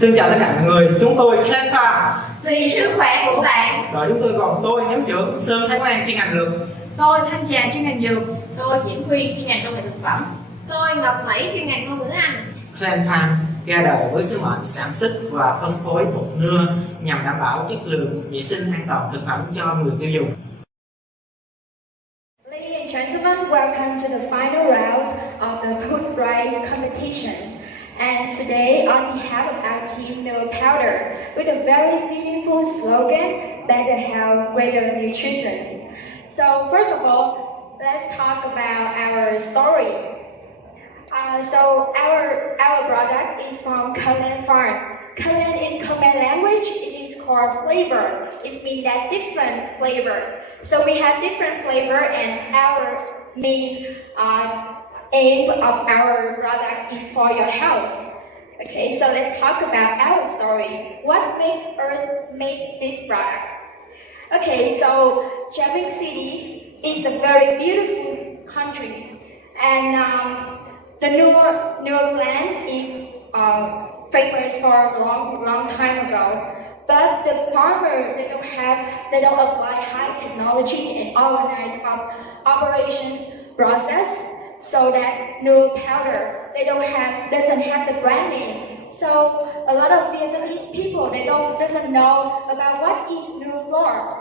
Xin chào tất cả mọi người, chúng tôi Klen Farm. Vì sức khỏe của bạn. Rồi chúng tôi gồm tôi, nhóm trưởng Sơn Thái Quan chuyên ngành lược, Tôi Thanh Trà chuyên ngành dược. Tôi Diễm Khuyên chuyên ngành công nghệ thực phẩm. Tôi Ngọc Mỹ chuyên ngành ngôn ngữ Anh. Klen Farm ra đời với sứ mệnh sản xuất và phân phối bột nưa nhằm đảm bảo chất lượng, vệ sinh, an toàn thực phẩm cho người tiêu dùng. Ladies and gentlemen, welcome to the final round of the Hult Prize competitions. And today, on behalf of our team, Nưa Powder, with a very meaningful slogan, better health, greater nutrition. So first of all, let's talk about our story. So our product is from Klen Farm. Klen in Khmer language, it is called flavor. It means that different flavor. So we have different flavor, and our main aim of our product is for your health. Okay, so let's talk about our story. What makes us make this product? Okay, so Trà Vinh City is a very beautiful country, and the Nưa Klen is famous for a long time ago. But the farmers, they don't apply high technology and organized operations process, so that Nưa Powder doesn't have the brand name. So a lot of Vietnamese people doesn't know about what is Nưa flour.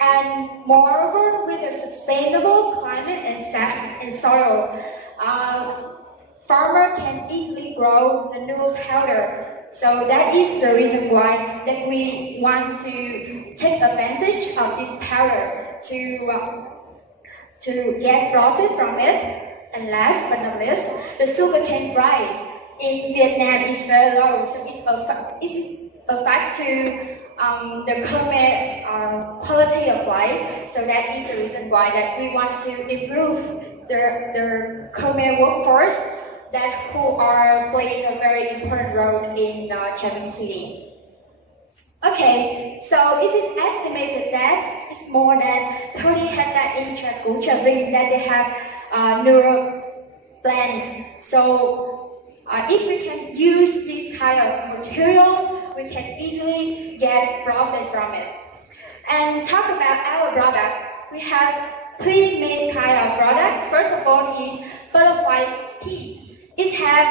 And moreover, with a sustainable climate and soil, farmer can easily grow the Nưa Powder. So that is the reason why that we want to take advantage of this powder to get profit from it. And last but not least, the sugarcane price in Vietnam is very low, so it's a fact to the Khmer quality of life. So that is the reason why that we want to improve the Khmer workforce who are playing a very important role in Trà Vinh City. Okay, so it is estimated that it's more than 30 hectares in Trà Vinh that they have Nưa plant. So if we can use this kind of material, we can easily get profit from it. And talk about our product, we have three main kind of product. First of all is butterfly tea. It has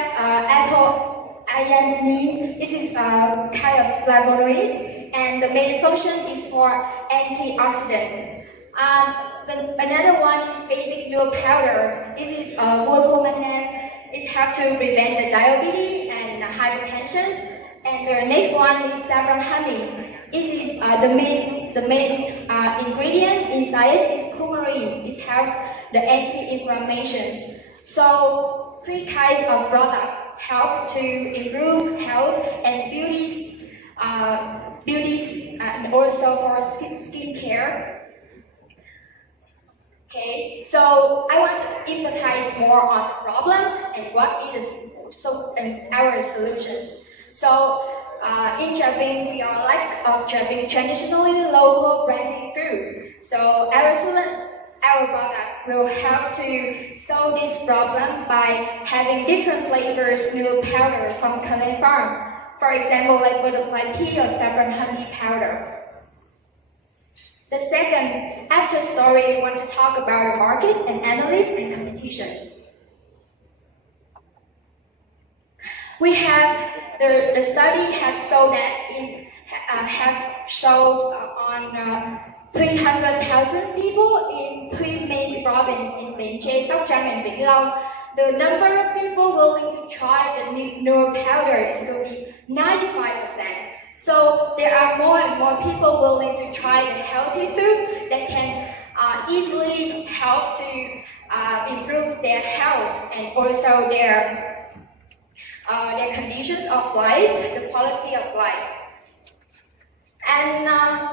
anthocyanin. This is a kind of flavonoid, and the main function is for antioxidant. Another one is basic Nưa Powder. This is glucomannan. It helps to prevent the diabetes and hypertension. And the next one is saffron honey. This is the main ingredient inside it is coumarin. It helps the anti-inflammations. So three kinds of product help to improve health and beauty, and also for skin care. Okay, so I want to emphasize more on the problem and what is our solutions. So in Trà Vinh, we are like Trà Vinh traditionally local branded food. So our product will help to solve this problem by having different flavors Nưa powder from Klen Farm. For example, like butterfly tea or saffron honey powder. The second, after story, we want to talk about the market and analysis and competitions. We have the study has shown that on 300,000 people in three main provinces in Bến Tre, Sóc Trăng, and Vĩnh Long. The number of people willing to try the Nưa powder is going to be 95%. So there are more and more people willing to try the healthy food that can easily help to improve their health and also their conditions of life, the quality of life. And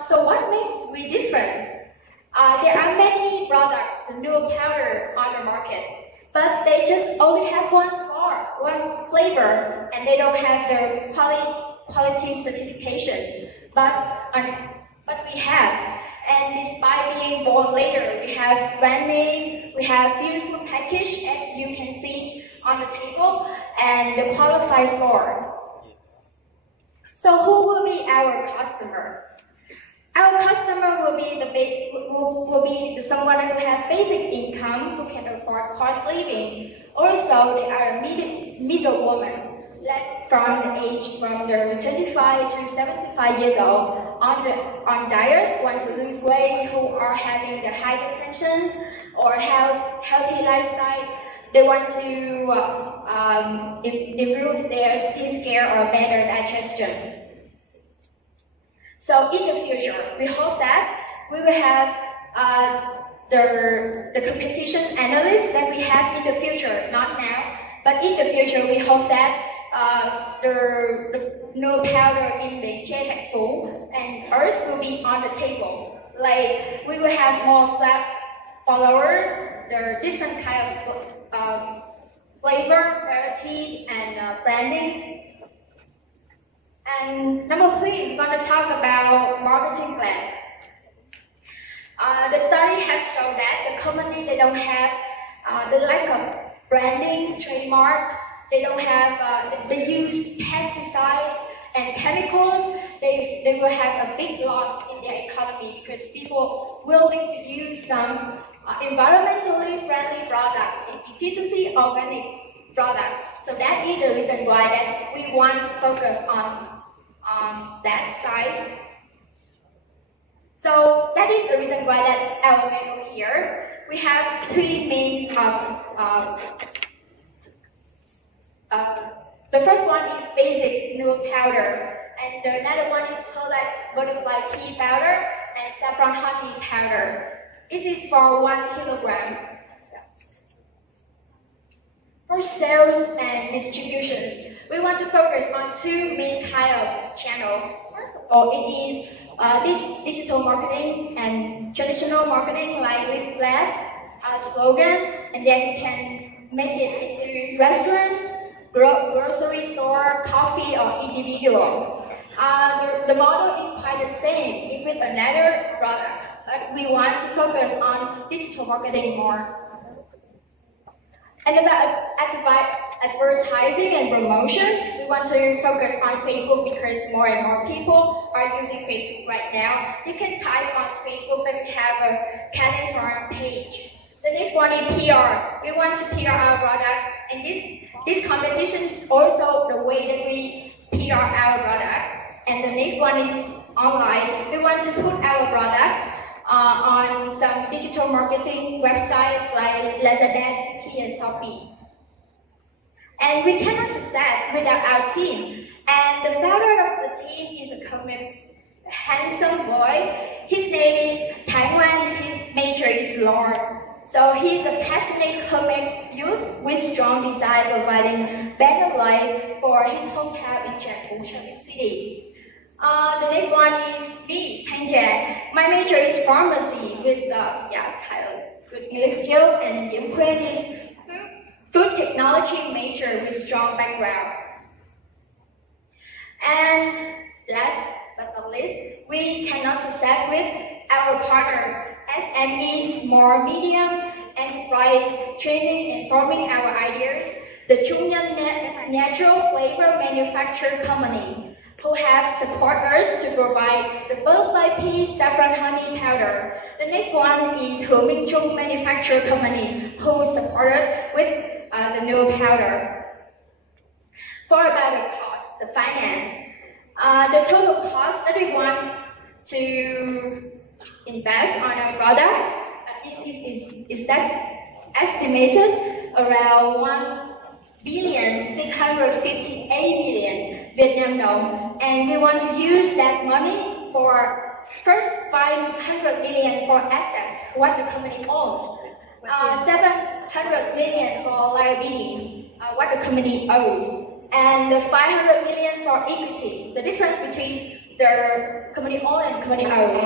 so what makes we different? There are many products, the Nưa powder on the market, but they just only have one flavor, and they don't have the quality certifications. But we have, and despite being born later, we have brand name, we have beautiful package, as you can see on the table, and the qualified floor. So who will be our customer? Our customer will be someone who have basic income, who can afford cost living. Also, they are a middle woman, from the age from the 25 to 75 years old, on diet, want to lose weight, who are having the hypertension or healthy lifestyle. They want to improve their skin care or better digestion. So in the future, we hope that we will have the competitions analysts that we have in the future, not now, but in the future we hope that the Nưa Powder in the Giải Phú and ours will be on the table. Like we will have more followers, the different kind of flavor, varieties, and branding. And number 3, we're going to talk about marketing plan. The study has shown that the company, they don't have the lack of branding, trademark, they don't have, they use pesticides and chemicals, they will have a big loss in their economy because people willing to use some environmentally friendly product and efficiency organic products. So that is the reason why that we want to focus on that side. So that is the reason why that our menu here, we have 3 main the first one is basic Nưa powder, and another one is called like butterfly pea powder and saffron honey powder. This is for 1 kilogram. For sales and distributions, we want to focus on 2 main kind of channel. First of all, it is digital marketing and traditional marketing like leaflet, slogan, and then you can make it into restaurant, grocery store, coffee, or individual. The model is quite the same with another product, but we want to focus on digital marketing more. And about advertising and promotions, we want to focus on Facebook because more and more people are using Facebook right now. You can type on Facebook and we have a Klen Farm page. The next one is PR. We want to PR our product, and this competition is also the way that we PR our product. And the next one is online. We want to put our product on some digital marketing websites like Lazada, Tiki, and Shopee. And we cannot succeed without our team. And the founder of the team is a handsome boy. His name is Taiwan. His major is law. So he's a passionate comic youth with strong desire providing better life for his hometown in Trà Vinh City. The next one is me, Trà. My major is pharmacy with good English skill, and Nypa is food technology major with strong background. And last but not least, we cannot succeed with our partner SME, small medium enterprise, training and forming our ideas. The Chung Natural Flavor Manufacturer Company, who have supported us to provide the butterfly pea saffron honey powder. The next one is Chung Manufacturer Company, who supported with the Nưa Powder. For about the cost, the finance, the total cost that we want to invest on our product is that estimated around 1,658 billion Vietnam dong, and we want to use that money for first 500 million for assets, what the company owns, 700 million for liabilities, what the company owes, and 500 million for equity, the difference between the company owned and company owns.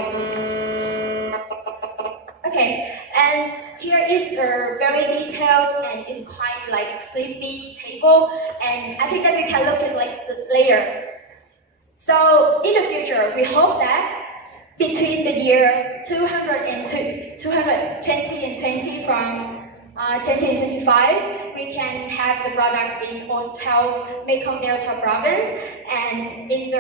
Okay, and here is the very detailed and it's quite like sleepy table, and I think that we can look at like later. So in the future, we hope that between the year 2020 and 20 from 2025, we can have the product in all 12 Mekong Delta province, and in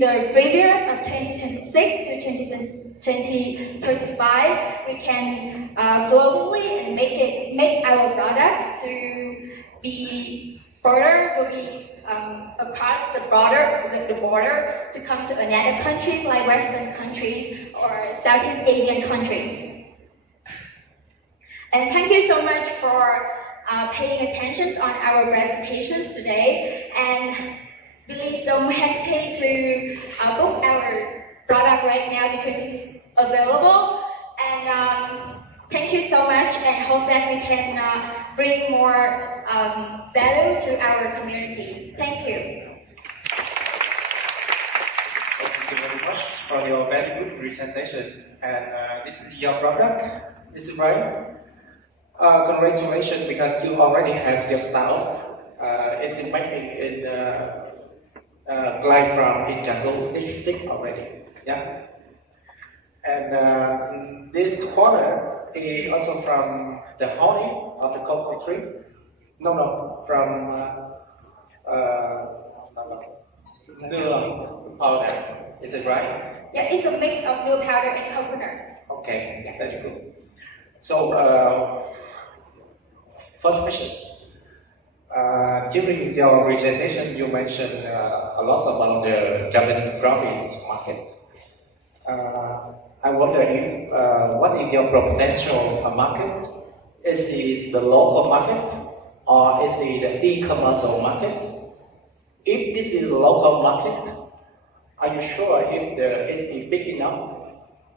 the period of 2026 to 2035, we can globally and make our product to be further, to be across the border to come to another countries like Western countries or Southeast Asian countries. And thank you so much for paying attention on our presentations today. And please don't hesitate to book our product right now because it's available. And thank you so much, and hope that we can bring more value to our community. Thank you. Thank you very much for your very good presentation. And this is your product. This is right. Congratulations, because you already have your staff. It's making in Klen Farm in jungle district already. Yeah. And this quarter is also from the honey of the cocoa tree. No, from Nưa Powder. Is it right? Yeah, it's a mix of Nưa Powder and coconut. Okay, Yeah. that's good. So, first question. During your presentation, you mentioned a lot about the Trà Vinh province market. I wonder if what is your potential market? Is it the local market or is it the e-commerce market? If this is the local market, are you sure if it's big enough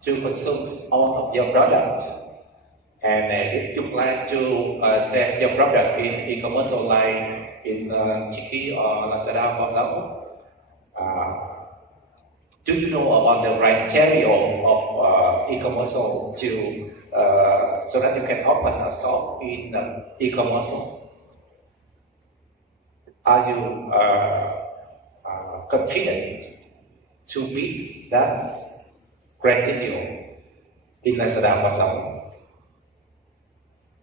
to consume all of your product? And if you plan to sell your product in e-commerce like in Tiki or Lazada, for example, do you know about the criteria of e-commerce to so that you can open a shop in e-commerce? Are you confident to meet that criteria in Lazada, for example?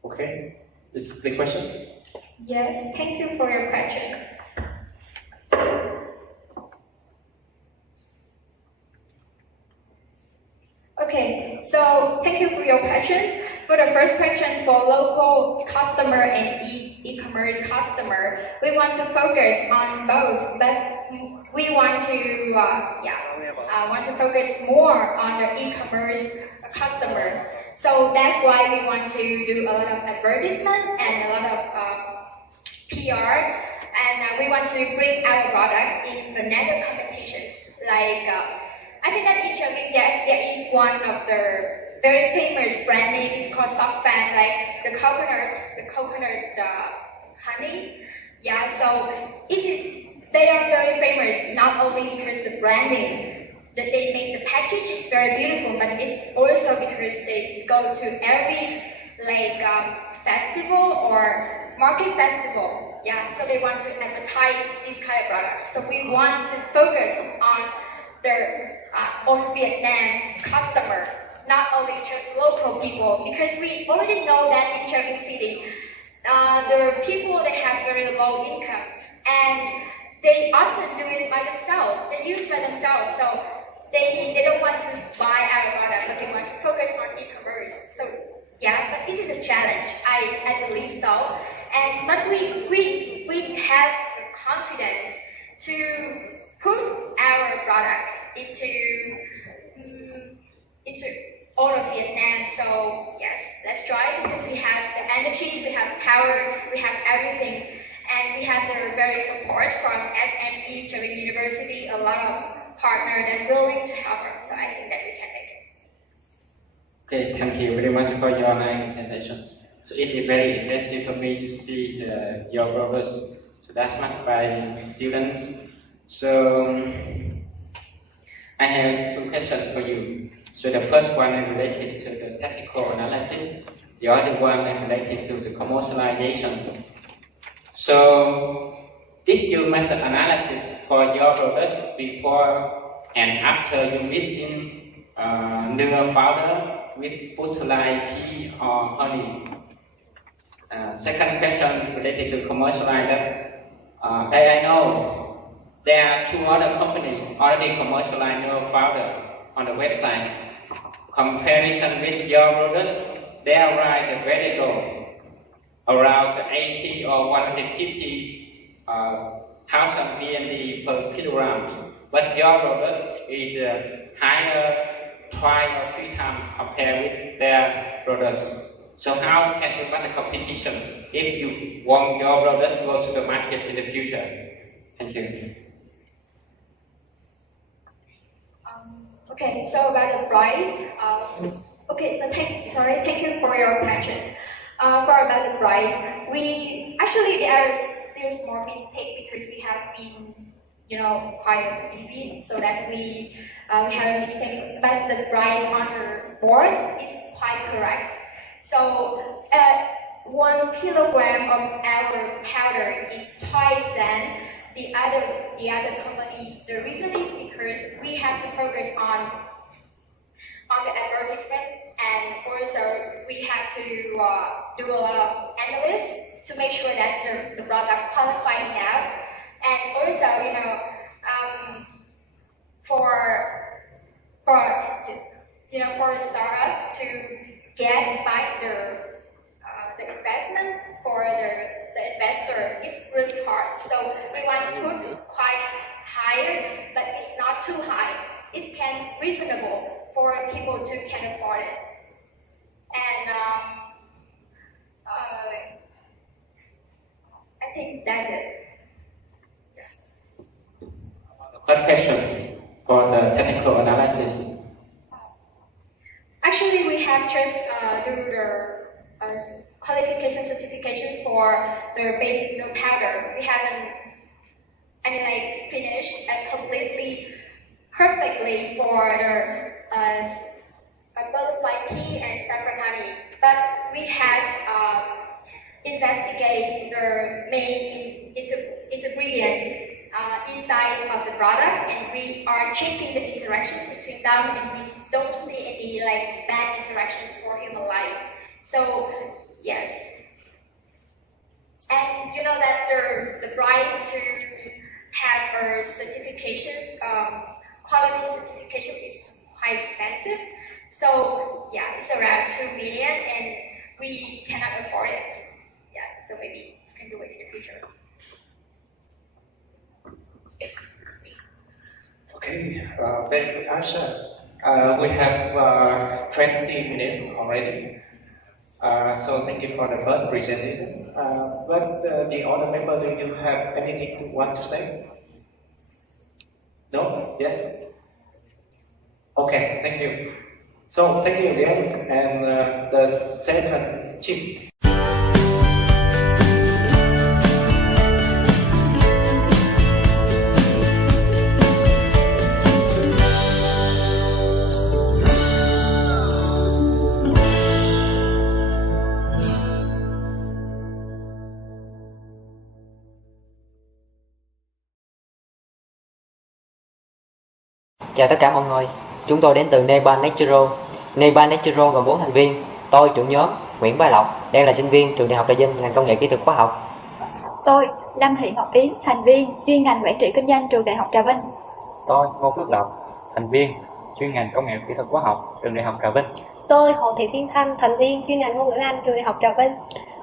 Okay, this is the question. Yes, thank you for your question. Okay, so thank you for your questions. For the first question, for local customer and e-commerce customer, we want to focus on both, but we want to want to focus more on the e-commerce customer. So that's why we want to do a lot of advertisement and a lot of PR, and we want to bring our product in another competitions. Like I think that in Trà Vinh there is one of the very famous brand name is called Soft Fan, like the coconut honey. Yeah, so they are very famous not only because the branding that they make the package is very beautiful, but it's also because they go to every festival or market festival. Yeah, so they want to advertise this kind of product. So we want to focus on their own Vietnam customer, not only just local people, because we already know that in Trà Vinh City, the people they have very low income and they often do it by themselves. They use by themselves, so they don't want to buy our product, but they want to focus on e-commerce. So yeah, but this is a challenge. I believe so. And but we have the confidence to put our product into all of Vietnam. So yes, let's try, because we have the energy, we have power, we have everything, and we have the very support from SME Trà Vinh University, a lot of partner that willing to help us, so I think that we can make it. Okay, thank you very much for your nice presentations. So it is very impressive for me to see your progress. So that's much by students. So I have two questions for you. So the first one is related to the technical analysis. The other one is related to the commercialization. So did you make the analysis for your products before and after you mixing Nưa Powder with food like tea or honey? Second question related to commercialize. As I know, there are two other companies already commercialize Nưa Powder on the website. Comparison with your products, their price is very low, around 80 or 150 thousand BND per kilogram. But your product is higher, twice or 3 times compared with their products. So how can you match the competition if you want your products to go to the market in the future? Thank you. Okay, so about the price, thank you for your questions. For about the price, there is still small mistake because we have been, quite busy, so that we have a mistake. But the price on the board is quite correct. So 1 kilogram of our powder is twice than the other companies. The reason is because we have to focus on the advertisement, and also we have to do a lot of analysis to make sure that the product qualified enough. And also, for a startup to get back the investment for the investor is really hard. So we want to put quite higher, but it's not too high. It's reasonable for people to can afford it. And I think that's it. Third question for the technical analysis. Actually, we have just do the qualification certifications for the basic Nưa Powder. We haven't, finished and completely, perfectly for the butterfly pea and saffron honey. But we have investigated the main ingredient inside of the product, and we are checking the interactions between them, and we don't see any bad interactions for human life. So yes, and you know that the price to have a certifications, quality certification is quite expensive. So yeah, it's around 2 million, and we cannot afford it. Yeah, so maybe we can do it in the future. Okay, very good answer. We have 20 minutes already. So thank you for the first presentation. But the other member, do you have anything you want to say? No? Yes? Okay, thank you. So thank you again. And the second tip. Chào tất cả mọi người, chúng tôi đến từ Nypa Natural. Nypa Natural gồm 4 thành viên. Tôi, trưởng nhóm, Nguyễn Bá Lộc, đang là sinh viên trường Đại học Trà Vinh ngành công nghệ kỹ thuật khoa học. Tôi, Lâm Thị Ngọc Yến, thành viên chuyên ngành quản trị kinh doanh trường Đại học Trà Vinh. Tôi, Ngô Phước Lộc, thành viên chuyên ngành công nghệ kỹ thuật khoa học trường Đại học Trà Vinh. Tôi, Hồ Thị Thiên Thanh, thành viên chuyên ngành ngôn ngữ Anh trường Đại học Trà Vinh.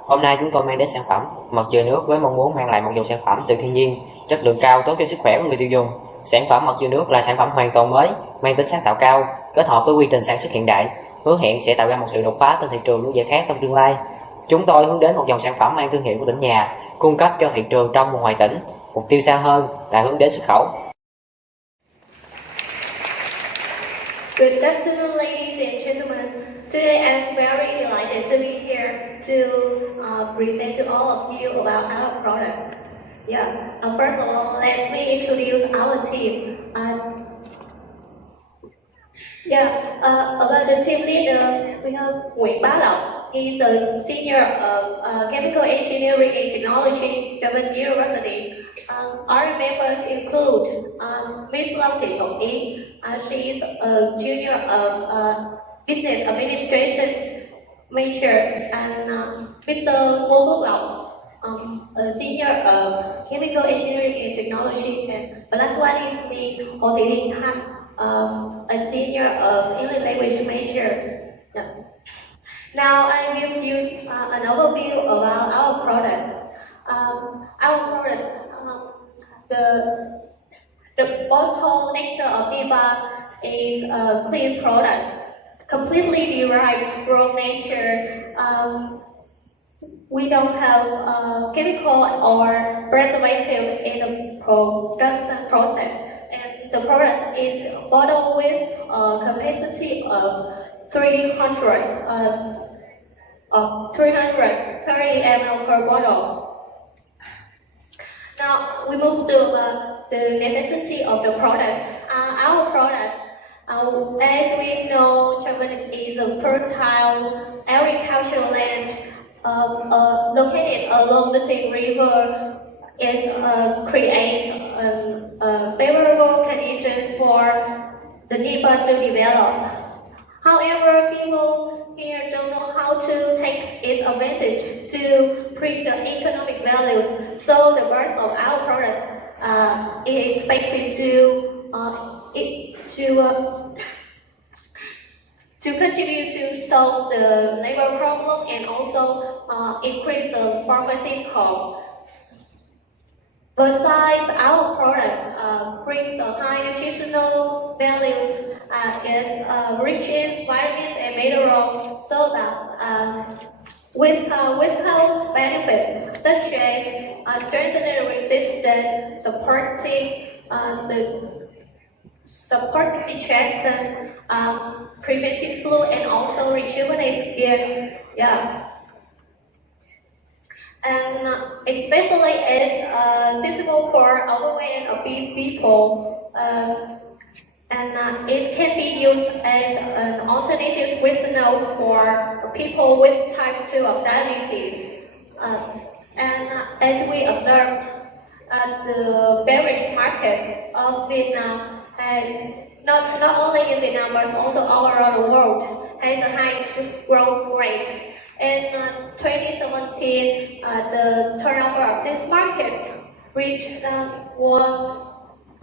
Hôm nay chúng tôi mang đến sản phẩm mật dừa nước với mong muốn mang lại một dòng sản phẩm từ thiên nhiên, chất lượng cao, tốt cho sức khỏe của người tiêu dùng. Sản phẩm mật dừa nước là sản phẩm hoàn toàn mới, mang tính sáng tạo cao, kết hợp với quy trình sản xuất hiện đại, hứa hẹn sẽ tạo ra một sự đột phá trên thị trường nước giải khát trong tương lai. Chúng tôi hướng đến một dòng sản phẩm mang thương hiệu của tỉnh nhà, cung cấp cho thị trường trong và ngoài tỉnh. Mục tiêu xa hơn là hướng đến xuất khẩu. Good afternoon, ladies and gentlemen. Today I'm very delighted to be here to present to all of you about our product. First of all, let me introduce our team. About the team leader, we have Nguyễn Bá Lộc. He's a senior of chemical engineering and technology, Trà Vinh University. Our members include Miss Lâm Thị Ngọc Yến. She is a junior of Business Administration major, and Mr. Ngô Phước Lộc, a senior of Chemical Engineering and Technology, and the last one is me, Hồ Thị Liên Thanh, a senior of English language major. Yeah. Now I will use an overview about our product. Our product, the bottle nectar of Nypa is a clean product, completely derived from nature. We don't have chemical or preservative in the production process, and the product is bottled with a capacity of 330 ml per bottle. Now we move to the necessity of the product. Our product, as we know, Trà Vinh is a fertile agricultural land located along the Trà River. It creates favorable conditions for the Nypa to develop. However, people here don't know how to take its advantage to bring the economic values. So the birth of our product is expected to contribute to solve the labor problem and also increase the farmers' income. Besides, our product brings a high nutritional values. It rich in vitamins and minerals, so that with health benefits such as strengthening resistance, supporting digestion, preventing flu, and also rejuvenate skin. Yeah. And especially is suitable for overweight and obese people. And it can be used as an alternative sweetener for people with type 2 of diabetes. And as we observed, the beverage market of Vietnam, not only in Vietnam but also all around the world, has a high growth rate. In 2017, the turnover of this market reached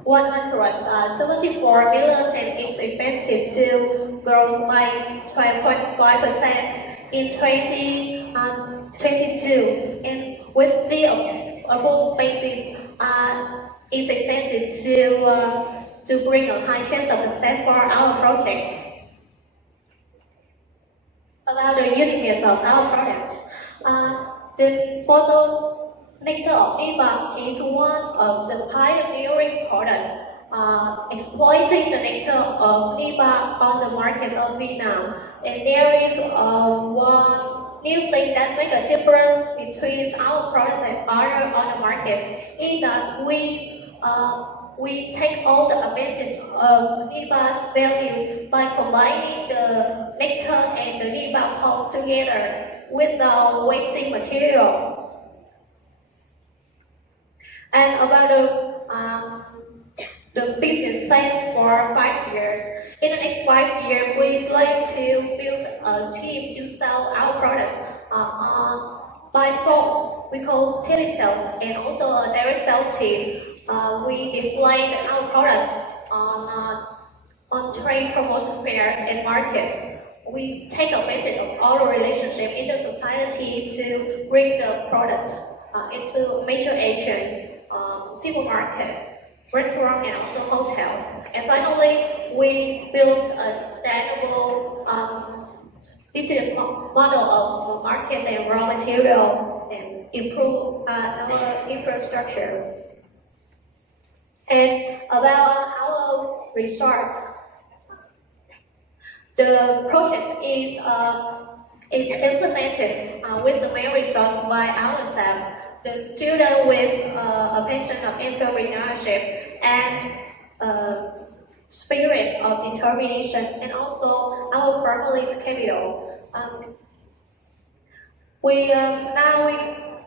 174 million, and it's expected to grow by 12.5% in 2022. And with the above basis, it's expected to bring a high chance of success for our project. About the uniqueness of our product, the bottle nectar of Nypa is one of the pioneering products exploiting the nectar of Nypa on the market of Vietnam. And there is one new thing that makes a difference between our products and others on the market is that we take all the advantage of Nypa's value by combining the nectar and the Nypa pulp together without wasting material. And about the business plans for 5 years. In the next 5 years, we plan to build a team to sell our products by phone. We call telesales, and also a direct sales team. We display our products on trade promotion fairs and markets. We take advantage of our relationship in the society to bring the product into major agents, supermarkets, restaurants, and also hotels. And finally, we built a sustainable business model of market and raw material and improve our infrastructure. And about our resource, the project is implemented with the main resource by ourselves, the student with a passion of entrepreneurship and spirit of determination, and also our family's capital.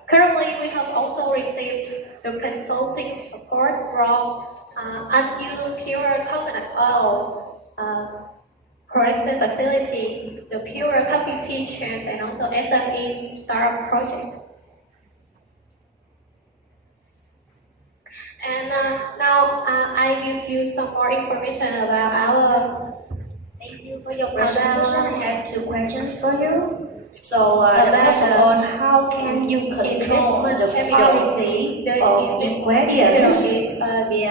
Currently, we have also received the consulting support from U-heathcare coconut oil production facility, the pure competitions, and also SME startup projects. And now I give you some more information about our. Thank you for your presentation. I have two questions for you. So, the first one, how can you control the quality of ingredients of the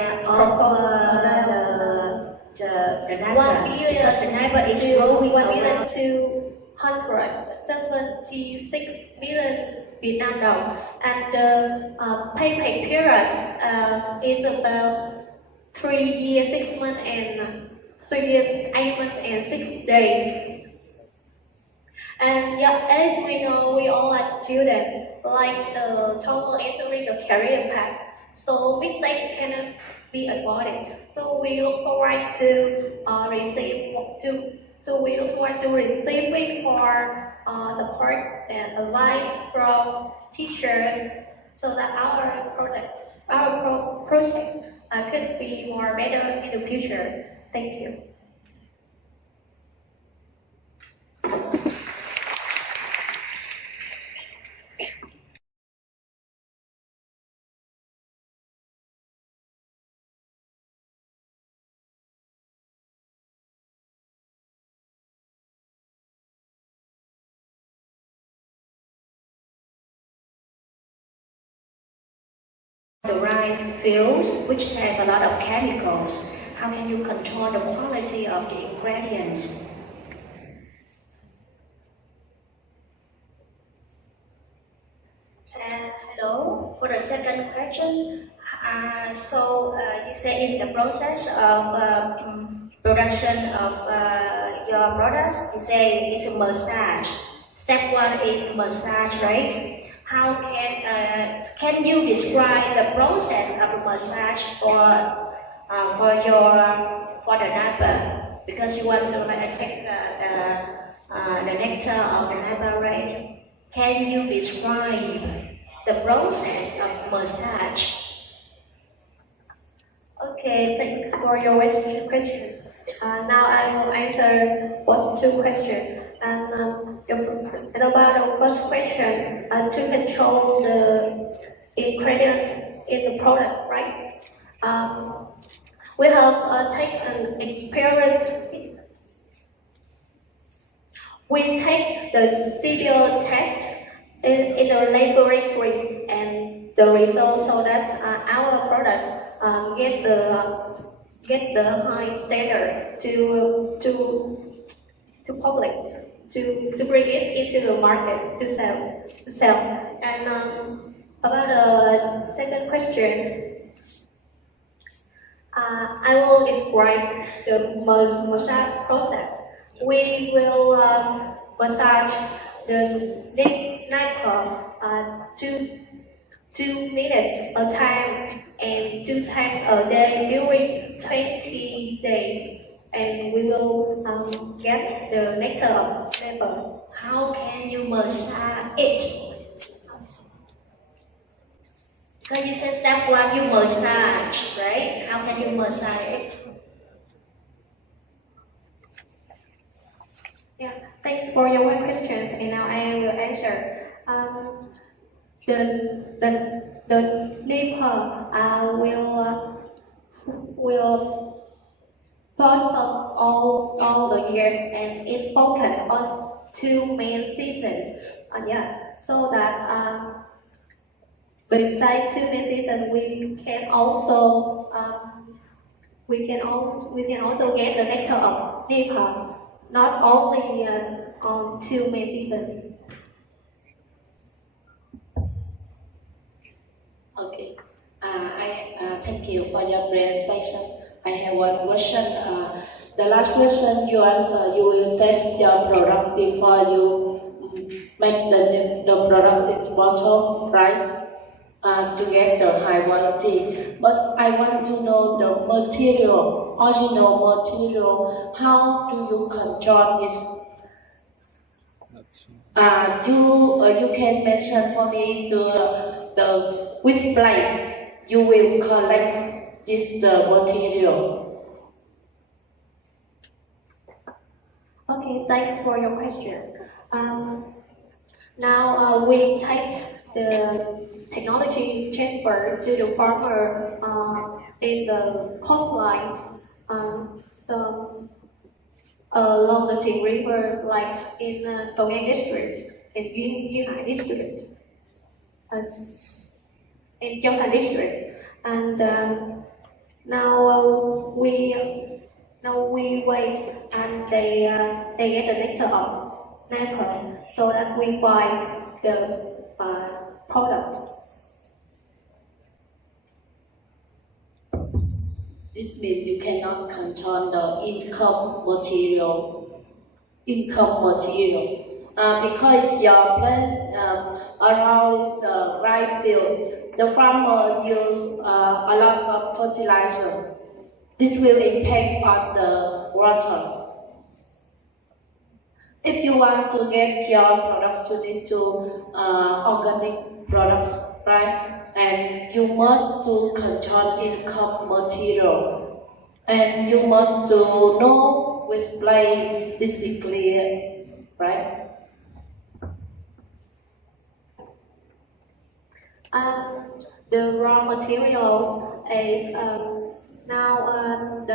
Nypa? Because the Nypa is growing around 276 million Vietnam đồng, and the payback period is about 3 years, 6 months, and 3 years, 8 months, and 6 days. And yeah, as we know, we all are students, like the total entering the career path. So mistakes cannot be avoided. So we look forward to receiving for support and advice from teachers, so that our project could be more better in the future. Thank you. The rice fields which have a lot of chemicals. How can you control the quality of the ingredients? Hello. For the second question, you say in the process of production of your products, you say it's a massage. Step one is massage, right? How can you describe the process of massage for the Nypa? Because you want to take the nectar of the Nypa, right? Can you describe the process of massage? Okay, thanks for your question. Now I will answer both two questions. And about the first question, to control the ingredient in the product, right? We have taken an experiment. We take the severe test in the laboratory, and the result so that our product get the high standard to public, to bring it into the market to sell. And about the second question, I will describe the massage process. We will massage the Nypa 2 minutes a time and 2 times a day during 20 days. And we will get the nectar of Nypa. How can you massage it? Because you said step one, you massage, right? How can you massage it? Yeah, thanks for your questions, and now I will answer. The Nypa will blossom all the year, and it's focused on 2 main seasons. So that beside 2 main seasons, we can also get the nectar of Nypa, not only on 2 main seasons. Okay, thank you for your presentation. I have one question. The last question you answer, you will test your product before you make the product its bottom price to get the high quality. But I want to know the material, original material. How do you control this? You can mention for me the which place you will collect the material. Okay, thanks for your question. Now we take the technology transfer to the farmer in the coastline along the Trà River, like in Cầu Ngang district, in Duyên district, in Chung district, and now we wait, and they get the nectar of Nypa, so that we find the product. This means you cannot control the income material, because your plants around the right field, the farmer use a lot of fertilizer. This will impact on the water. If you want to get your products, you need to organic products, right? And you must to control income material, and you must to know which place this is clear, right? The raw materials is now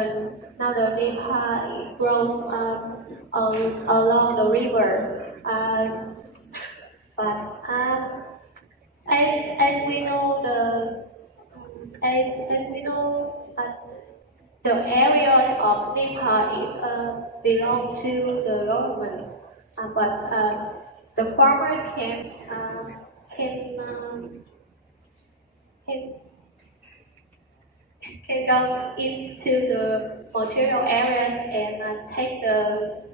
the Nypa grows along the river, but as we know the areas of Nypa is belong to the government, but the farmer can go into the material areas and take the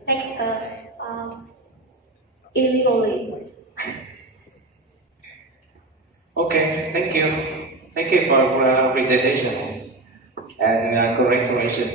nectar illegally. Okay, thank you. Thank you for presentation and congratulations.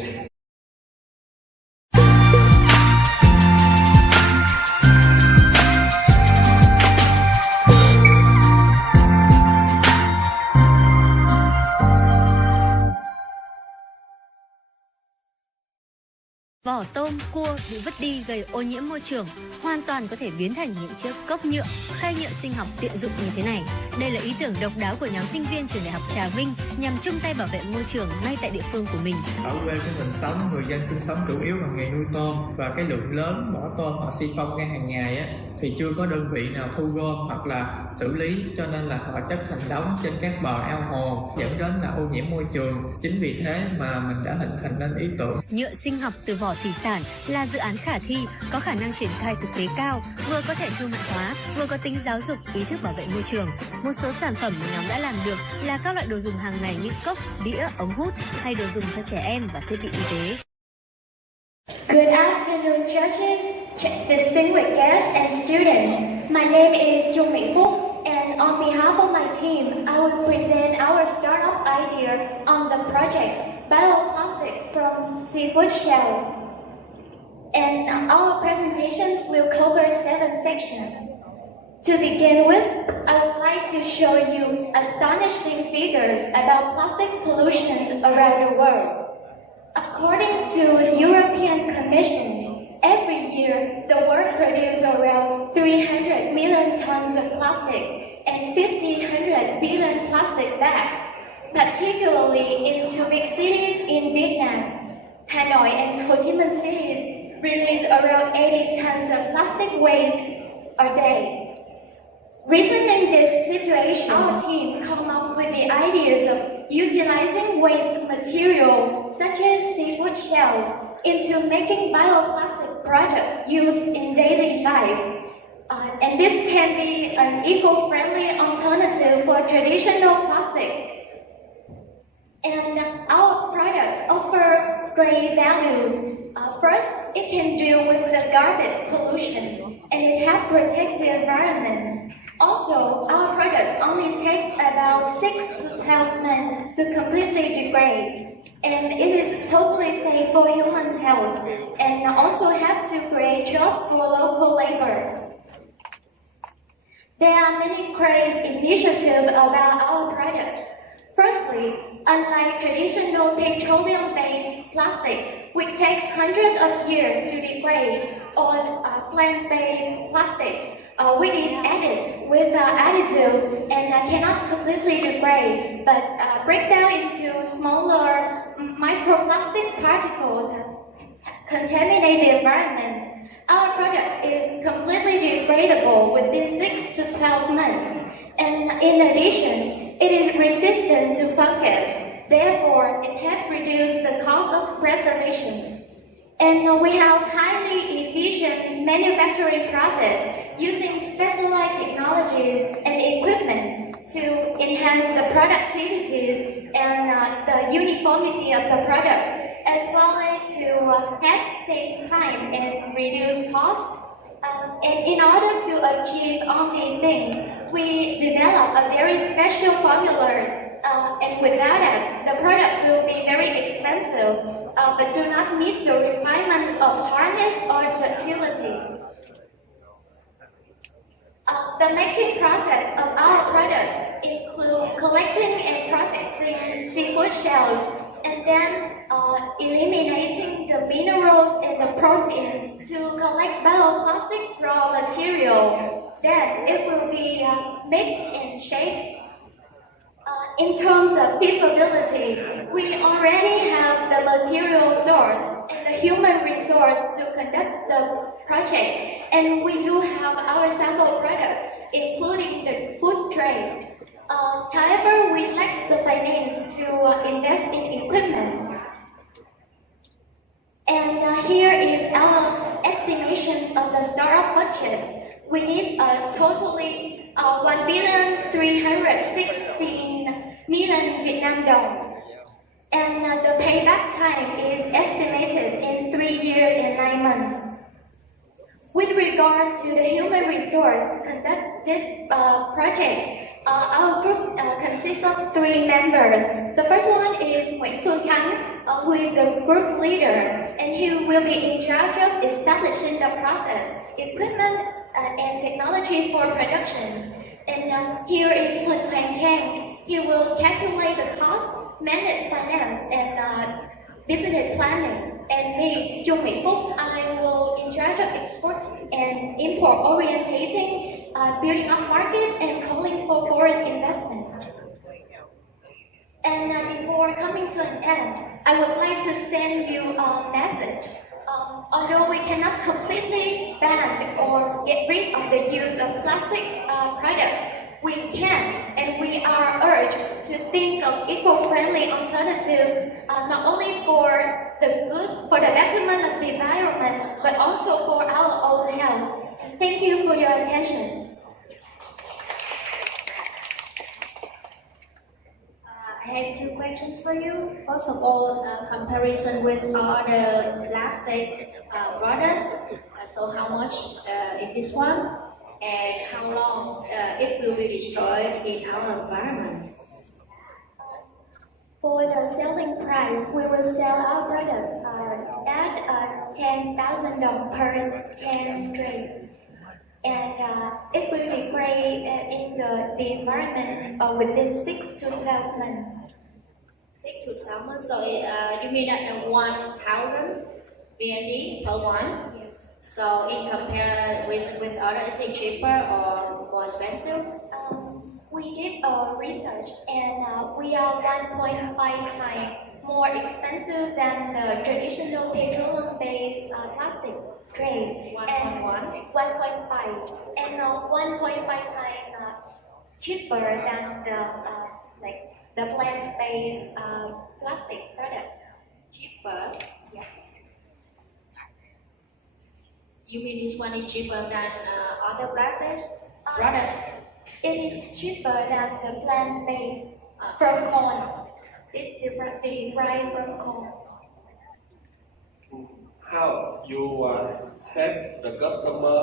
Vỏ tôm, cua bị vứt đi gây ô nhiễm môi trường hoàn toàn có thể biến thành những chiếc cốc nhựa khay nhựa sinh học tiện dụng như thế này. Đây là ý tưởng độc đáo của nhóm sinh viên trường Đại học Trà Vinh nhằm chung tay bảo vệ môi trường ngay tại địa phương của mình. Ở quê của mình sống, người dân sinh sống chủ yếu bằng nghề nuôi tôm, và cái lượng lớn mỏ tôm họ si phong ra hàng ngày á thì chưa có đơn vị nào thu gom hoặc là xử lý, cho nên là họ chất thành đống trên các bờ ao hồ, dẫn đến là ô nhiễm môi trường. Chính vì thế mà mình đã hình thành nên ý tưởng nhựa sinh học từ vỏ thủy sản là dự án khả thi, có khả năng triển khai thực tế cao, vừa có thể thương mại hóa, vừa có tính giáo dục, ý thức bảo vệ môi trường. Một số sản phẩm mà nhóm đã làm được là các loại đồ dùng hàng ngày như cốc, đĩa, ống hút hay đồ dùng cho trẻ em và thiết bị y tế. Good afternoon, judges, distinguished guests, and students. My name is Chung, and on behalf of my team, I will present our startup idea on the project Bioplastic from Seafood Shells. And our presentations will cover 7 sections. To begin with, I would like to show you astonishing figures about plastic pollution around the world. According to European Commission, every year the world produces around 300 million tons of plastic and 100 billion plastic bags, particularly in 2 big cities in Vietnam. Hanoi and Ho Chi Minh cities release around 80 tons of plastic waste a day. Reasoning this situation, our team come up with the ideas of utilizing waste material such as seafood shells into making bioplastic products used in daily life. And this can be an eco-friendly alternative for traditional plastic. And our products offer great values. First, it can deal with the garbage pollution, and it helps protect the environment. Also, our products only take about 6 to 12 months to completely degrade, and it is totally safe for human health, and also help to create jobs for local laborers. There are many great initiatives about our products. Firstly, unlike traditional petroleum-based plastic, which takes hundreds of years to degrade, on plant-based plastic, which is added with additive and cannot completely degrade, but break down into smaller microplastic particles that contaminate the environment. Our product is completely degradable within 6 to 12 months, and in addition, it is resistant to fungus. Therefore, it helps reduce the cost of preservation. And we have highly efficient manufacturing process using specialized technologies and equipment to enhance the productivity and the uniformity of the product, as well as to help save time and reduce cost. And in order to achieve all these things, we develop a very special formula. And without it, the product will be very expensive, but do not meet the requirement of hardness or ductility. The making process of our products include collecting and processing seafood shells, and then eliminating the minerals and the protein to collect bioplastic raw material. Then it will be mixed and shaped. In terms of feasibility, we already have the material source and the human resource to conduct the project, and we do have our sample products, including the food trade. However, we lack the finance to invest in equipment. And here is our estimations of the startup budget. We need a totally 1,316,000,000 Vietnam dong. And the payback time is estimated in 3 years and 9 months. With regards to the human resource to conduct this project, our group consists of 3 members. The first one is Nypa Natural, who is the group leader, and he will be in charge of establishing the process, equipment, and technology for productions. And here is Hult Prize. He will calculate the cost, manage finance, and business planning. And me, Chung, I will in charge of export and import orientating, building up market, and calling for foreign investment. And before coming to an end, I would like to send you a message. Although we cannot completely ban or get rid of the use of plastic products, we can and we are urged to think of eco-friendly alternatives, not only for the good, for the betterment of the environment, but also for our own health. Thank you for your attention. I have 2 questions for you. First of all, comparison with other plastic products. So how much is this one, and how long it will be destroyed in our environment? For the selling price, we will sell our products at 10,000 dong per 10 trays. And it will degrade in the environment within 6 to 12 months. 6 to 12 months. So you mean that 1,000 VND per one? Yes. So in comparison with other, is it cheaper or more expensive? We did research, and we are 1.5 times more expensive than the traditional petroleum-based plastic tray. 1.1? 1.5, and 1.5 times cheaper than the plant-based plastic product. Cheaper? Yeah. You mean this one is cheaper than other plastics products? It is cheaper than the plant-based from corn. It's derived from corn. How you help the customer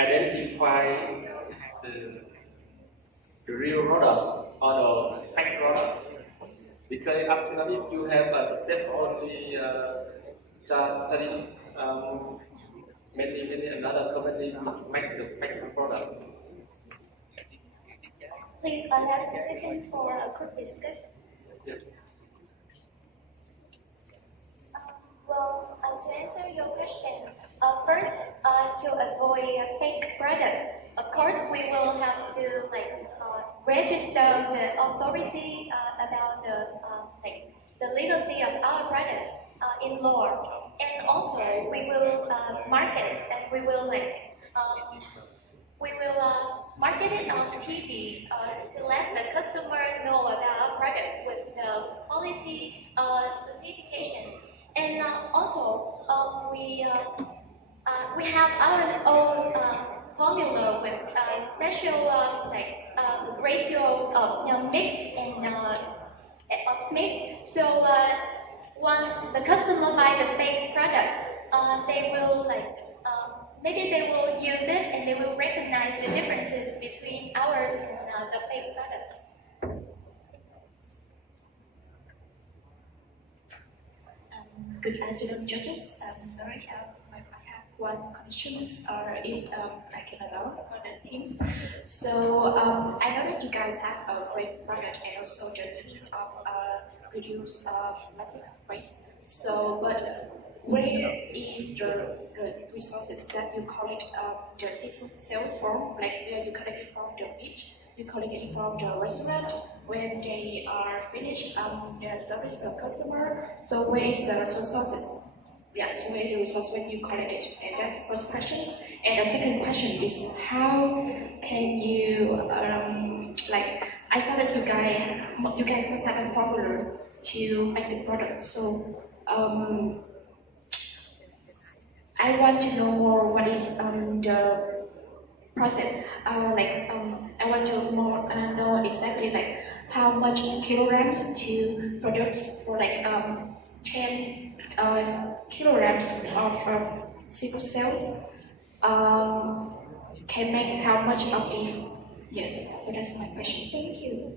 identify the real products or the fake products? Because actually you have a success only many another company make the fake product. Please allow seconds for a quick discussion. Yes. Well, to answer your question, First, to avoid fake products, of course, we will have to register the authority about the legality of our products in law, and also we will market and we will market it on TV to let the customer know about our products with the quality certifications. And also, we have our own formula with special ratio of mix and of mix. So once the customer buy the fake products, they will maybe they will use it and they will recognize the differences between ours and the fake products. Good afternoon, judges. Sorry, I have one question. If I can allow for the teams. So I know that you guys have a great product and also the need of reduce plastic waste. So, but where is the resources that you collect the sales from? Like where you collect it from the beach, you collect it from the restaurant when they are finished their service to the customer. So where is the resources? Yes, where is the resource when you collect it? And that's the first question. And the second question is how can you I saw that you guys must have a formula to make the product. So I want to know more what is the process. I want to know exactly how much kilograms to produce for 10 kilograms of seafood sales. Can make how much of this? Yes, so that's my question. Thank you.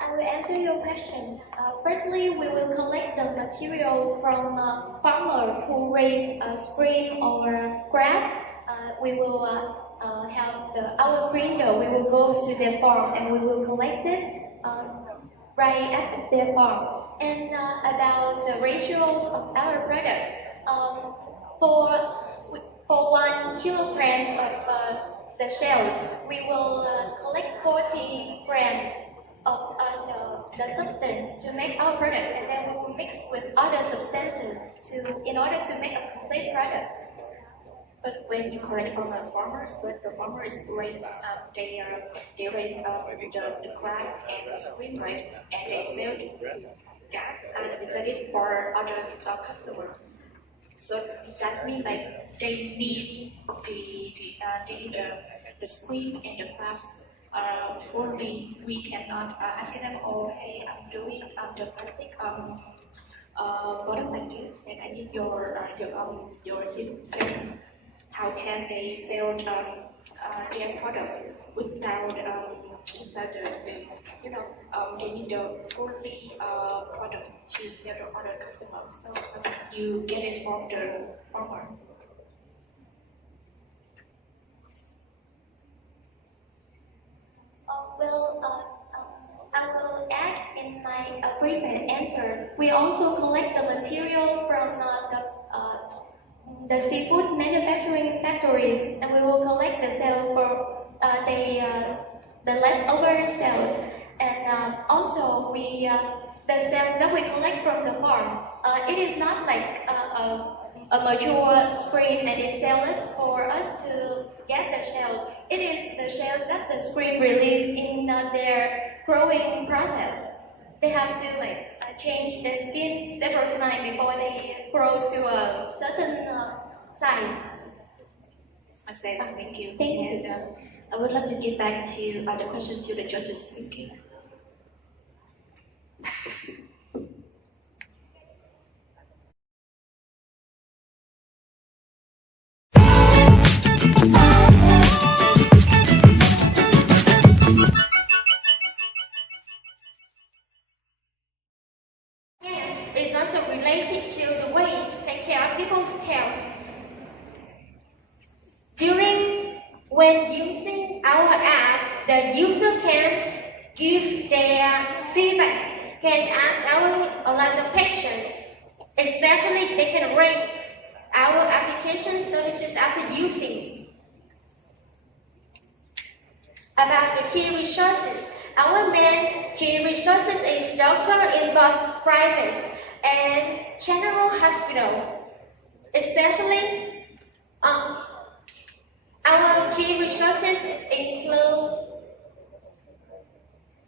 I will answer your questions. Firstly, we will collect the materials from farmers who raise shrimp or crabs. We will have our printer. We will go to their farm and we will collect it right at their farm. And about the ratios of our products, for 1 kilogram of the shells, we will collect 40 grams of the substance to make our products, and then we will mix with other substances in order to make a complete product. But when you collect from the farmers, the farmers raise they raise the crab and the shrimp, right? And they sell that and sell it for other customers. So does that mean they need the shrimp and the crabs fully? We cannot ask them, oh hey, I'm doing the plastic bottle like this, and I need your seafood sales. How can they sell their product without they need the fully product to sell to other customers? So you get it from the farmer. I will add in my agreement answer. We also collect the material from the seafood manufacturing factories, and we will collect the sales for the leftover sales, and also the sales that we collect from the farm. It is not like a mature screen and they sell it for us to get the shells. It is the shells that the screen release in their growing process. They have to change the skin several times before they grow to a certain size. Thank you. Thank you. And I would like to get back to the questions to the judges. Thank you. It's also related to the way to take care of people's health. When using our app, the user can give their feedback can ask a lot of questions, especially they can rate our application services after using. About the key resources, our main key resources is doctor in both private and general hospital. Especially, our key resources include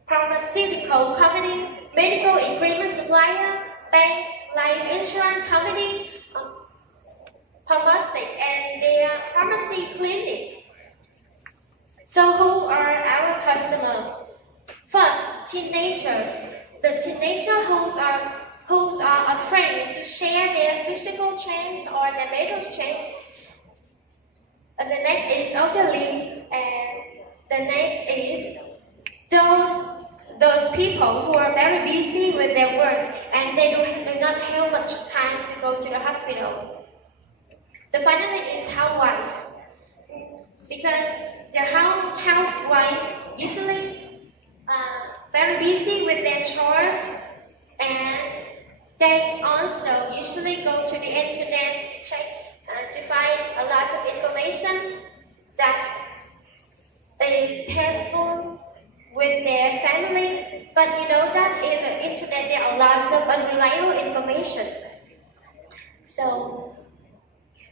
pharmaceutical company, medical equipment supplier, bank, life insurance company, pharmacy, and their pharmacy clinic. So who are our customers? First, teenager. The teenager who are afraid to share their physical traits or their mental traits. And the next is elderly, and the next is those people who are very busy with their work and they do not have much time to go to the hospital. The finally is housewife, because the housewife usually very busy with their chores, and they also usually go to the internet to check to find a lot of information that is helpful with their family. But you know that in the internet there are lots of unreliable information. So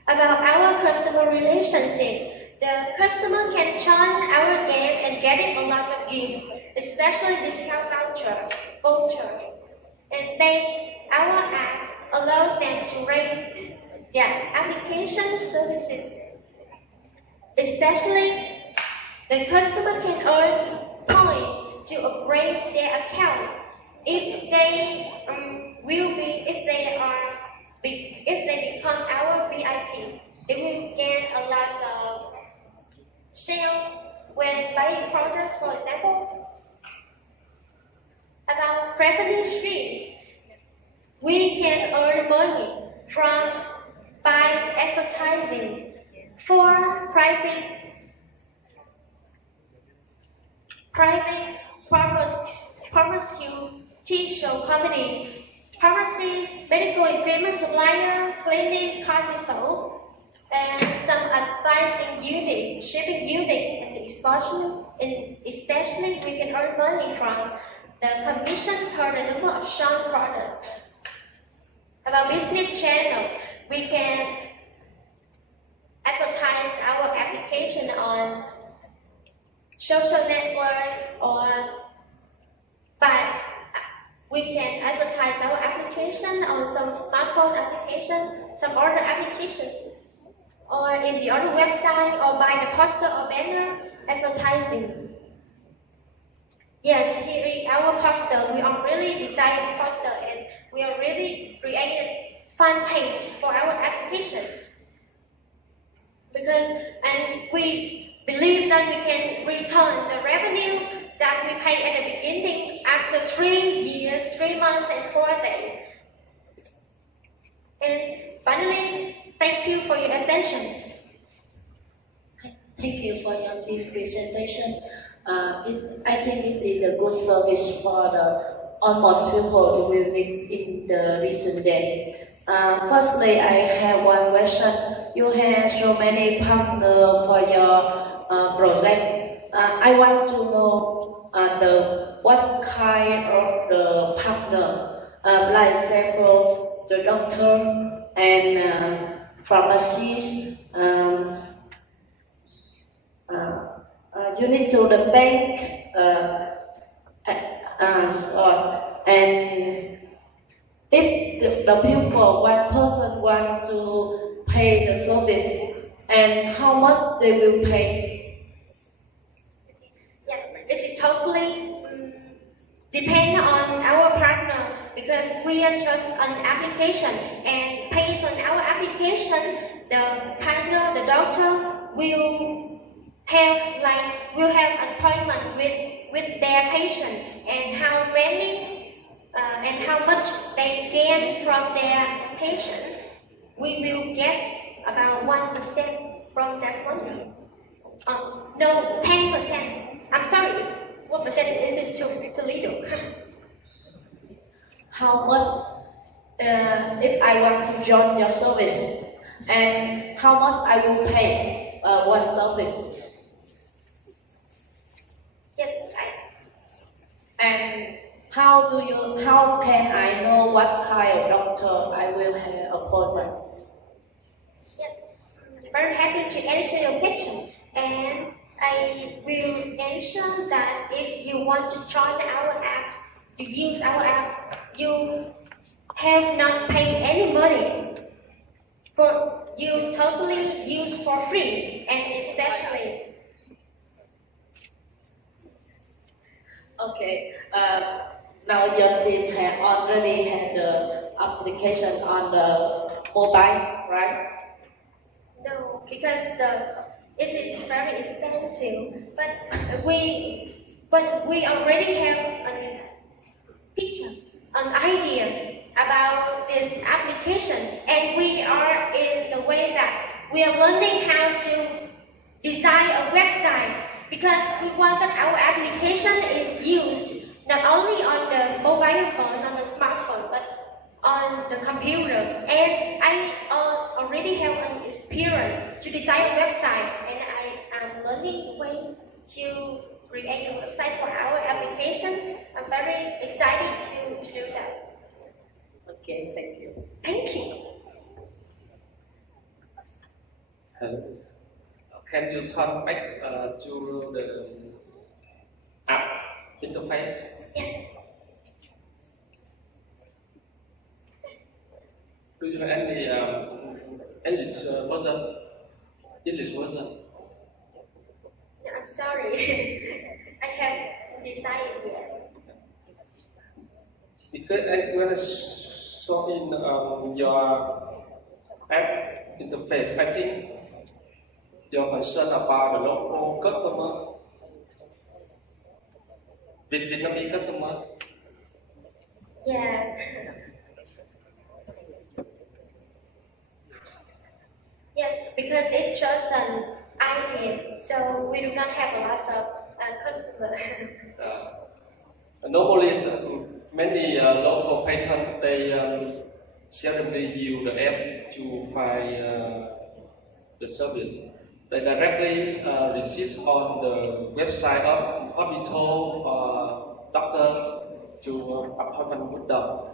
about our customer relationship, the customer can join our game and getting a lot of gifts, especially discount voucher. And our apps allow them to rate their application services. Especially, the customer can earn points to upgrade their account if they become our VIP. They will get a lot of sales when buying products, for example. About revenue stream, we can earn money from by advertising for private pharmaceutical company, pharmacies, medical equipment supplier, clinic, hospital, and some advising unit, shipping unit, and especially we can earn money from the commission per the number of shown products. About business channel, we can advertise our application on social network, but we can advertise our application on some smartphone application, some other application, or in the other website, or by the poster or banner advertising. Yes, here is our poster. We are really designing poster, and we are really creating fun page for our application. And we believe that we can return the revenue that we pay at the beginning after 3 years, 3 months, and 4 days. And finally, thank you for your attention. Thank you for your deep presentation. I think this is a good service for the almost people who will need in the recent day. Firstly, I have one question. You have so many partners for your project. I want to know what kind of the partner, like example, the doctor and pharmacies. You need to the bank and if the people, one person want to pay the service, and how much they will pay? Yes, it is totally depend on our partner, because we are just an application, and based on our application, the partner, the doctor will have appointment with their patient, and how many and how much they gain from their patient. We will get about 1% from that money. No, 10%. I'm sorry, 1% is too little. how much if I want to join your service, and how much I will pay one service. Yes, And how can I know what kind of doctor I will have appointment? Yes, very happy to answer your question. And I will answer that if you want to join our app, to use our app, you have not paid any money. For you totally use for free, and especially. Okay. Now your team have already had the application on the mobile, right? No, because it is very expensive. But we already have a picture, an idea about this application, and we are in the way that we are learning how to design a website, because we want that our application is used not only on the mobile phone, on the smartphone, but on the computer. And I already have an experience to design a website, and I am learning the way to create a website for our application. I'm very excited to do that. Okay, thank you. Thank you. Can you turn back to the app interface? Yes. Do you have any English version? English version? No, I'm sorry. I haven't decided yet. Because when I saw in your app interface, I think your concern about the local customer, with Vietnamese customer. Yes. Yes, because it's just an idea, so we do not have a lot of customers. Normally, many local patrons, they seldomly use the app to find the service. They directly receive on the website of hospital or doctor to appointment with them.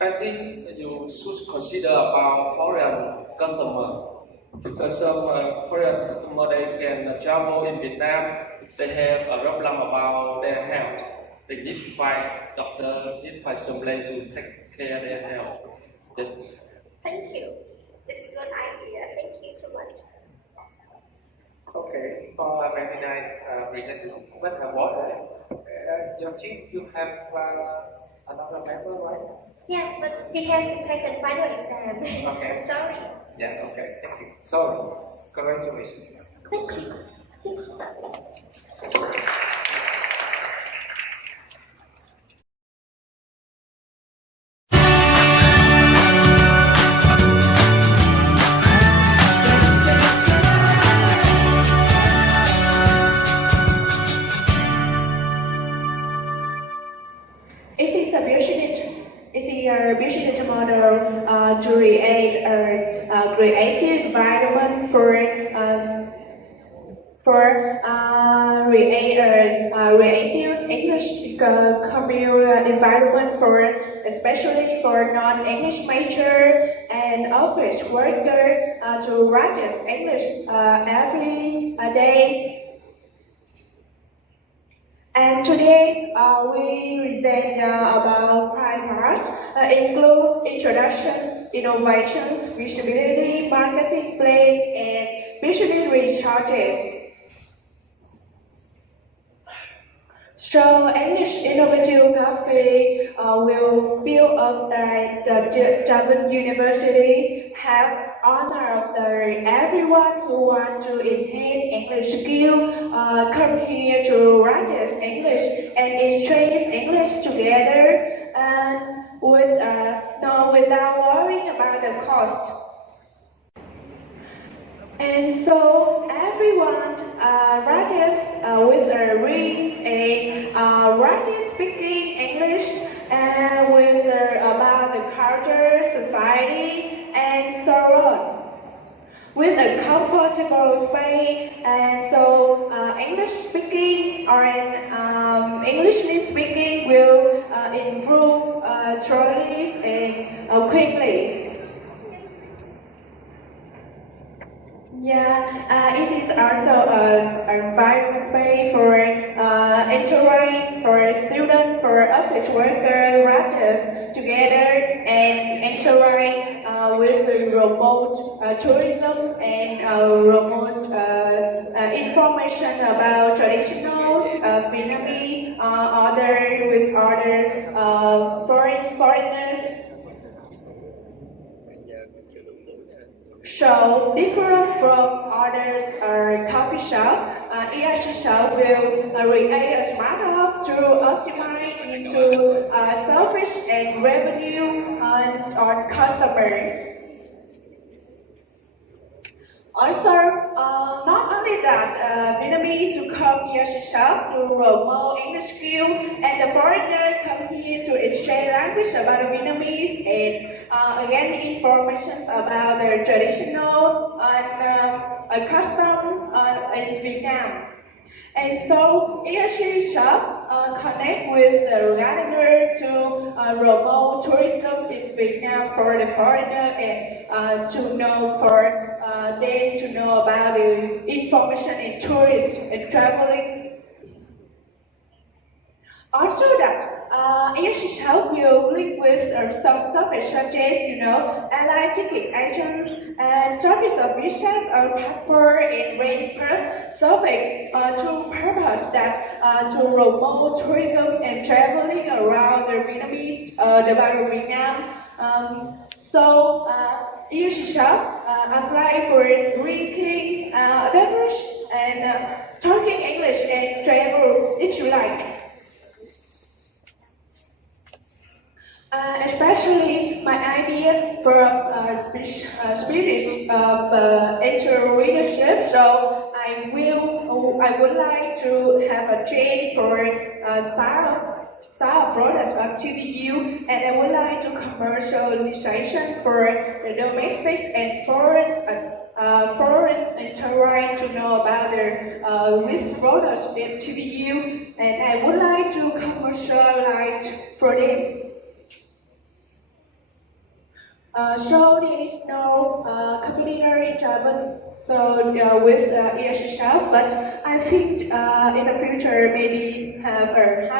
I think you should consider about foreign customer, because some foreign customer, they can travel in Vietnam. They have a problem about their health. They need to find doctor, need to find someone to take care of their health. Yes. Thank you. It's a good idea. Thank you so much. Okay, for a very nice presentation. But what your team, you have another member, right? Yes, but he has to take the final exam. Okay. I'm sorry. Yeah, okay, thank you. So, congratulations. Thank you. Business model to create a creative environment for create a creative English community environment for especially for non-English major and office worker to practice English every day. And today we present about 5 parts, include introduction, innovations, visibility, marketing plan, and business resources. So English Innovative Cafe will build up the Trà Vinh University, have honor of everyone who want to enhance English skill, come here to practice English and exchange English together, and without worrying about the cost. And so everyone practice with a read and practice speaking English with with a comfortable space, and so English speaking or English speaking will improve thoroughly and quickly. Yeah, it is also an environment space for interact for students, for office workers, writers together and interact with the remote tourism and remote information about traditional Vietnamese, other foreigners. So, different from other coffee shop, ERC shop will create a smart hub to optimize into service and revenue on customers. Also, not only that, Vietnamese to come here to shop to promote English skill, and the foreigner come here to exchange language about Vietnamese and again information about their traditional and custom in Vietnam. And so, ERC shop connect with the gardener to promote tourism in Vietnam for the foreigner and to know for them to know about the information in tourism and traveling. Also that ERC shop will link with some service such as, airline ticket agents and service of visas or passport and rent pass service to purpose that to promote tourism and traveling around the Vietnamese, the Vietnam. So ERC shop apply for drinking beverage and talking English and travel if you like. Especially my idea for spirit of entrepreneurship. So I would like to have a trade for style products of TVU, and I would like to commercialization for the domestic and foreign interact to know about their with products in TVU, and I would like to commercialize for them. So there is no competitor in Trà Vinh with ERC shop, but I think in the future maybe have a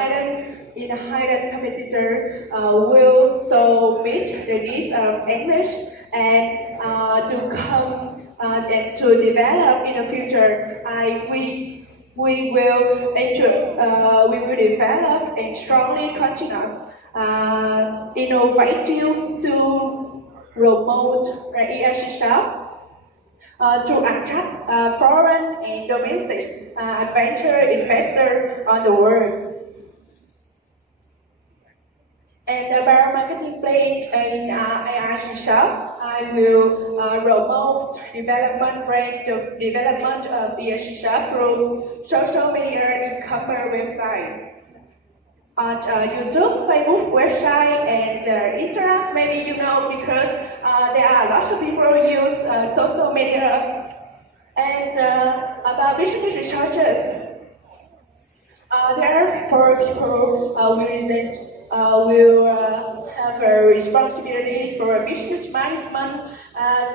hidden competitor will so meet the needs of English and to come and to develop in the future. We will develop and strongly continue innovative to promote the ERC shop to attract foreign and domestic adventure investors on the world. And about marketing plan in ERC shop, I will promote development of ERC shop through social media and e-commerce website. On YouTube, Facebook, website, and internet, maybe because there are lots of people use social media. And about business researchers, therefore people will have a responsibility for business management,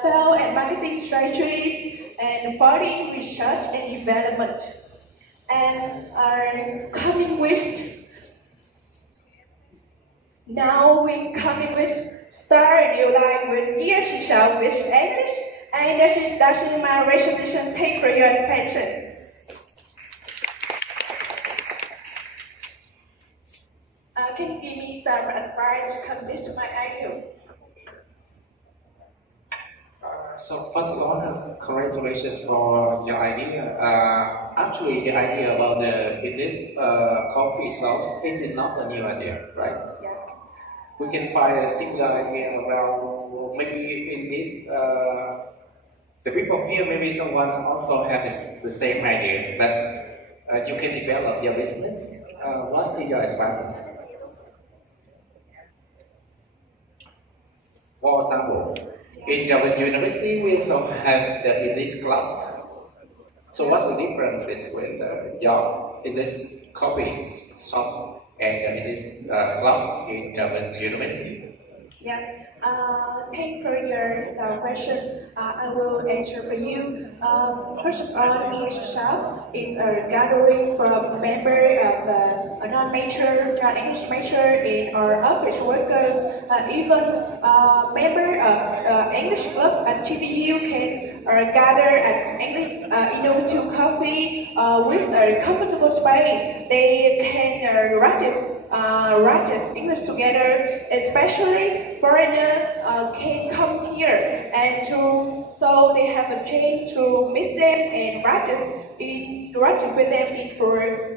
sales and marketing strategies, and body research and development. And are coming with now we coming with start a new life with ERC shop with English, and that's my resolution. Thank for your attention. Can you give me some advice to convince to my idea? So first of all, congratulations for your idea. Actually, the idea about the business coffee shops is not a new idea, right? Yeah. We can find a similar idea around, maybe in this, the people here, maybe someone also has the same idea, but you can develop your business. What's your advantage? For example, In Trà Vinh University, we also have the English club. So what's the difference between your English coffee shop and the English club in Trà Vinh University? Yes. Thanks for your question. I will answer for you. First of all, English shop is a gathering from members of non-major, non-English major, in our office workers, even member of English club at TVU can gather at English innovative coffee with a comfortable space. They can practice English together, especially foreigners can come here and so they have a chance to meet them and interact with them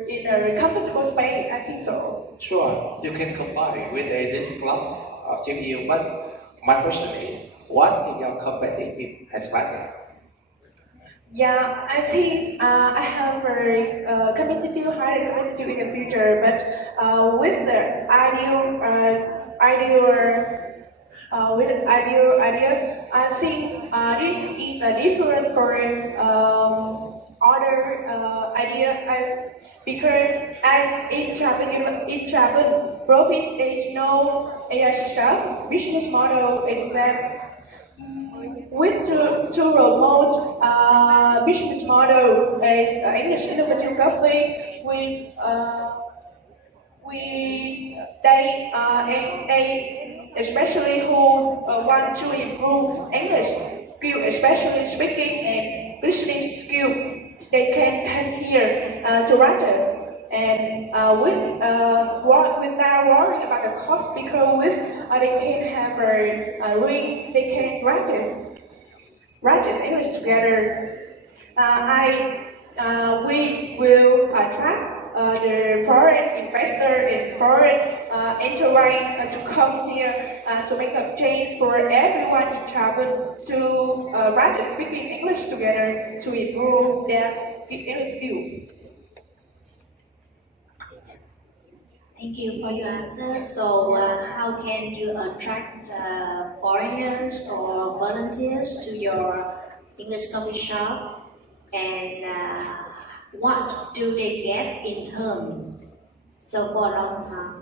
in a comfortable space. I think so. Sure, you can combine with a little club of TVU, but my question is, what is your competitive advantage? Yeah, I think I have a competitive, higher competitive in the future, but with the ideal, I think this is a different for other idea because in Trà Vinh province there is no AI business model is that. With to promote business model as English innovative coffee, they especially who want to improve English skill, especially speaking and listening skill, they can come here to practice. And without worrying about the cost, because they can have they can practice English together. We will attract the foreign investor and foreign enterprise to come here to make a change for everyone in travel to practice speaking English together to improve their English skill. Thank you for your answer. So, how can you attract foreigners or volunteers to your English coffee shop, and what do they get in turn? So, for a long time.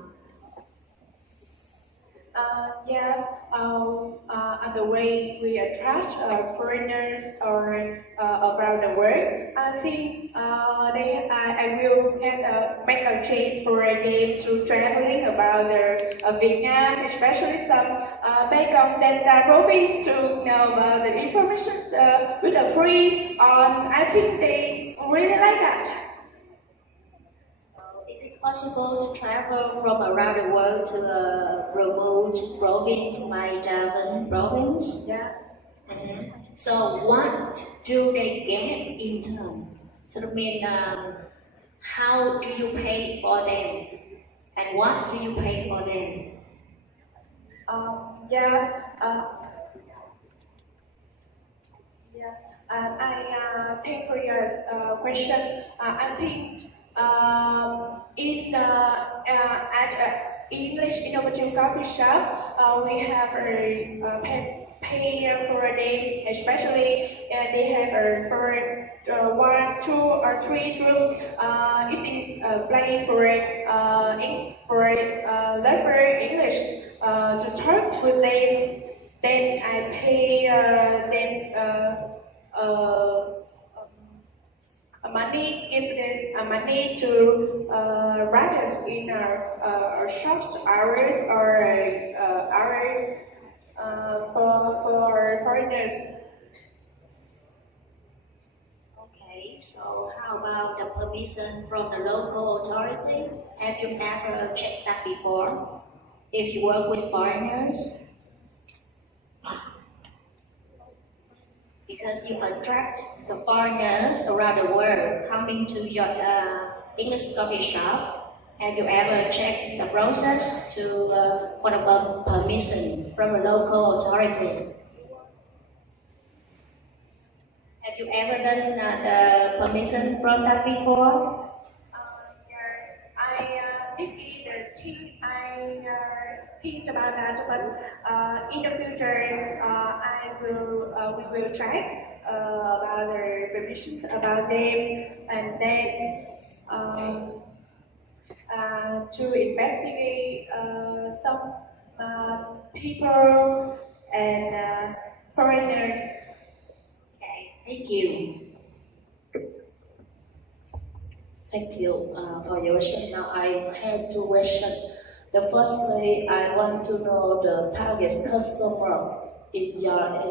Yes, and the way we attract foreigners around the world, I think I will make a change for them to traveling about Vietnam, especially some Bank of Delta province to know about the information with a free. I think they really like that. Is it possible to travel from around the world to a remote province like Trà Vinh province? Yeah. Mm-hmm. So what do they get in turn? So I mean, how do you pay for them, and what do you pay for them? Yes. I thank for your question. I think at English Innovative Coffee Shop, we have a pay for a day, especially they have for 1, 2, or 3 room. It is play for learn English to talk with them. Then I pay them money, give them money to practice in our short hours or hours for foreigners. Okay, so how about the permission from the local authority? Have you ever checked that before? If you work with foreigners? Because you attract the foreigners around the world coming to your English coffee shop. Have you ever checked the process for the permission from the local authority? Have you ever done the permission from that before? This is the thing think about that, but in the future, we will try about the revision about them, and then to investigate some people and foreigners. Okay, thank you. Thank you for your question. Now I have two questions. The firstly, I want to know the target customer in your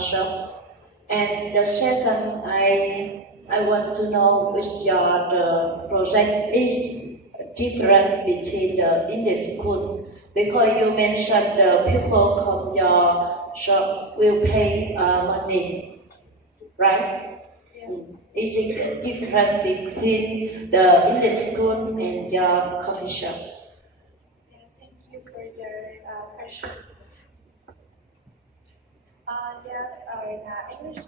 shop, and the second, I want to know which the project is different between the English school, because you mentioned the people from your shop will pay money, right? Yeah. Is it different between the English school and your coffee shop? Yeah, thank you for your question. Yes, in English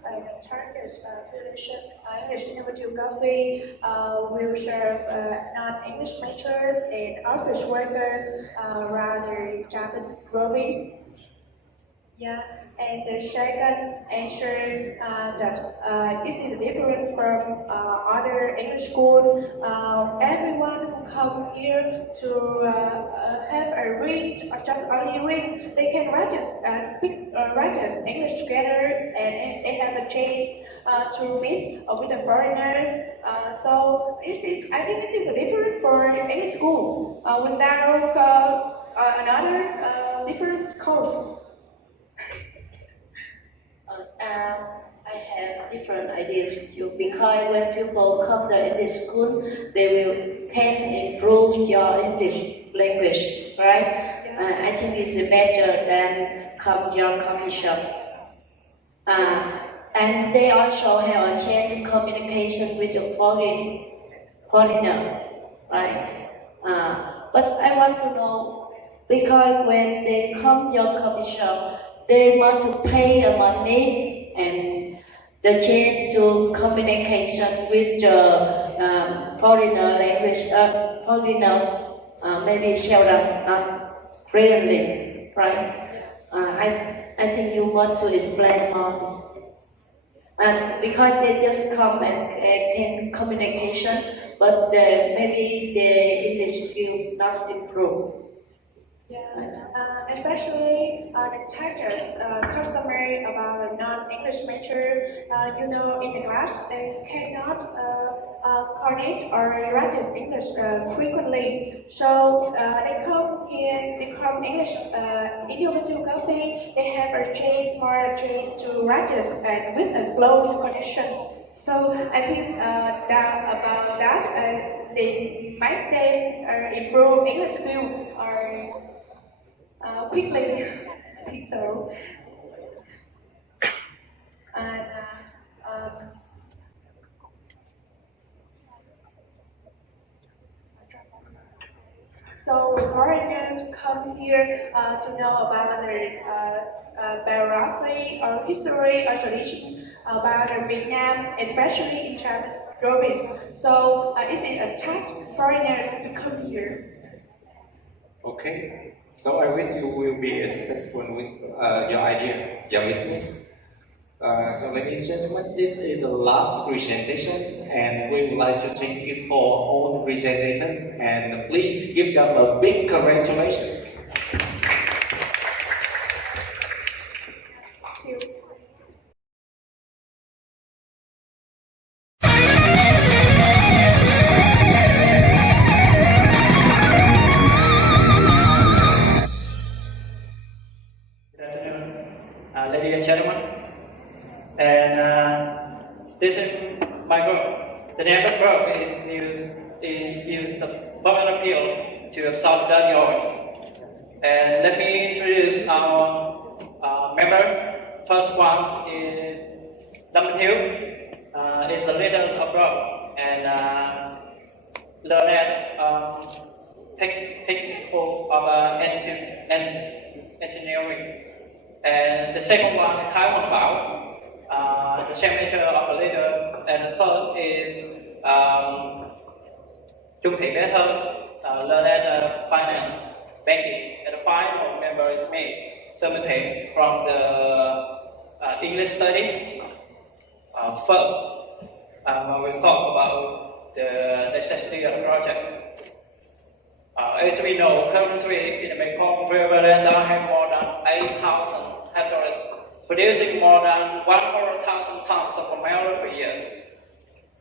target population, English innovative coffee will serve non-English majors and office workers, rather Japan province. Yeah, and the second answer that this is different from other English schools. Everyone who come here to have a read or just only read, they can speak English together, and they have a chance to meet with the foreigners. So I think this is different for English school without another different course. I have different ideas too, because when people come to English school, they can improve your English language, right? I think it's better than come your coffee shop. And they also have a chance to communication with the foreigner, right? But I want to know, because when they come to your coffee shop, they want to pay the money and the chance to communication with the foreigner language, foreigners, maybe seldom, not frequently, right? I think you want to explain more. And because they just come and can communication, but maybe the English skill not improve. Yeah, especially the target customer about a non-English major, in the class they cannot connect or practice English frequently. So they come here, they come English individual coffee. They have a more chance to practice and with a close connection. So I think about that, they might improve English skill or quickly. I think so. And so foreigners come here to know about the biography or history or tradition about Vietnam, especially in Trà Vinh province. So it is attract foreigners to come here. Okay. So I wish you will be successful with your idea, your business. So ladies and gentlemen, this is the last presentation, and we would like to thank you for all the presentation, and please give them a big congratulations. Ladies and gentlemen, and this is my group. The name of the group is used the bottle appeal to solve that oil. And let me introduce our member. First one is Hill, is the leader of group and learned technical of engineering. And the second one is Khai Huân Bảo, the signature of the leader. And the third is Chung Thị Bé Thơ, learned finance, banking, and final member is me, Timothy, from the English studies. First, I will talk about the necessity of the project. As we know, currently in the Mekong River, there have more than 8,000 hectares, producing more than 100,000 tons of marijuana per year.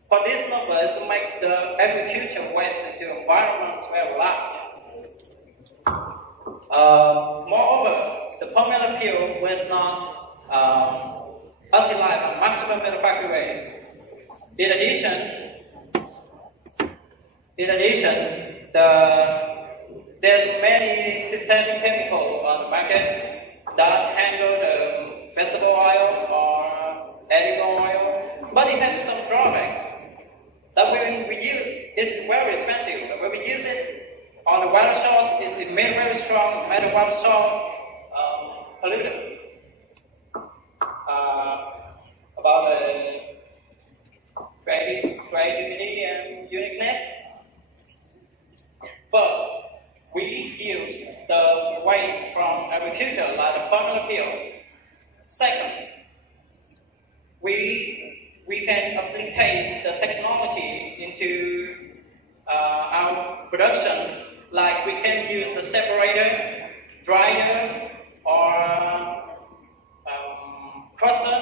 For these numbers make the agriculture waste into environments very large. Moreover, the formula peel was not utilized at maximum manufacturing rate. In addition, there's many synthetic chemicals on the market that handle the vegetable oil or edible oil, but it has some drawbacks. That when we use, it's very expensive. But when we use it on the water source, it's made very strong, no matter what source polluted. About the creativity and uniqueness. First, we use the waste from agriculture like the formula peel. Second, we can apply the technology into our production, like we can use the separator, dryers, or crusher.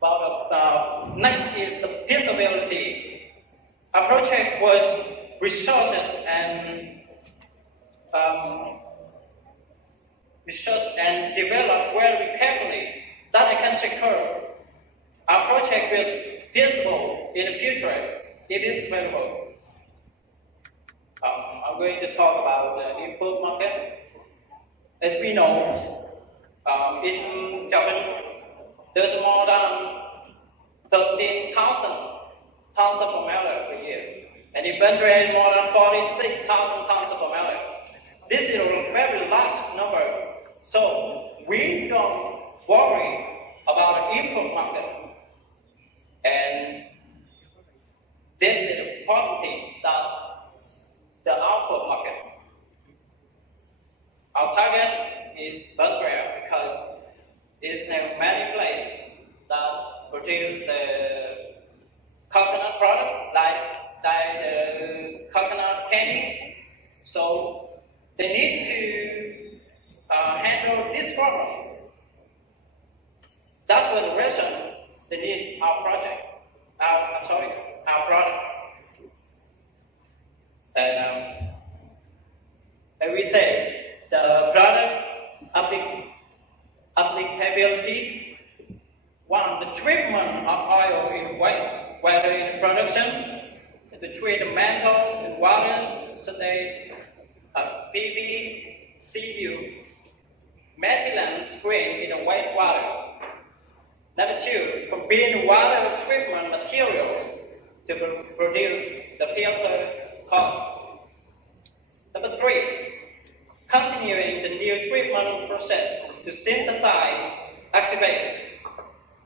But next is the feasibility. Our project was researched and developed very carefully that I can secure our project is feasible in the future. It is available. I'm going to talk about the input market. As we know, in Trà Vinh, there's more than 13,000 tons of pomelo per year, and in Benjamin more than 46,000 tons of pomelo. This is a very large number, so we don't worry about the input market. And this is the important thing, that the output market. Our target is Benjamin because it's in many places that produce the coconut products like the coconut candy. So they need to handle this problem. That's for the reason they need our project. Our product. And we say the product applicability. One, the treatment of oil in waste, whether in production, to treat the metals and waters, such as PVCU, methylene screen in the wastewater. Number two, combine water treatment materials to produce the filtered cotton. Number three, continuing the new treatment process to synthesize, activate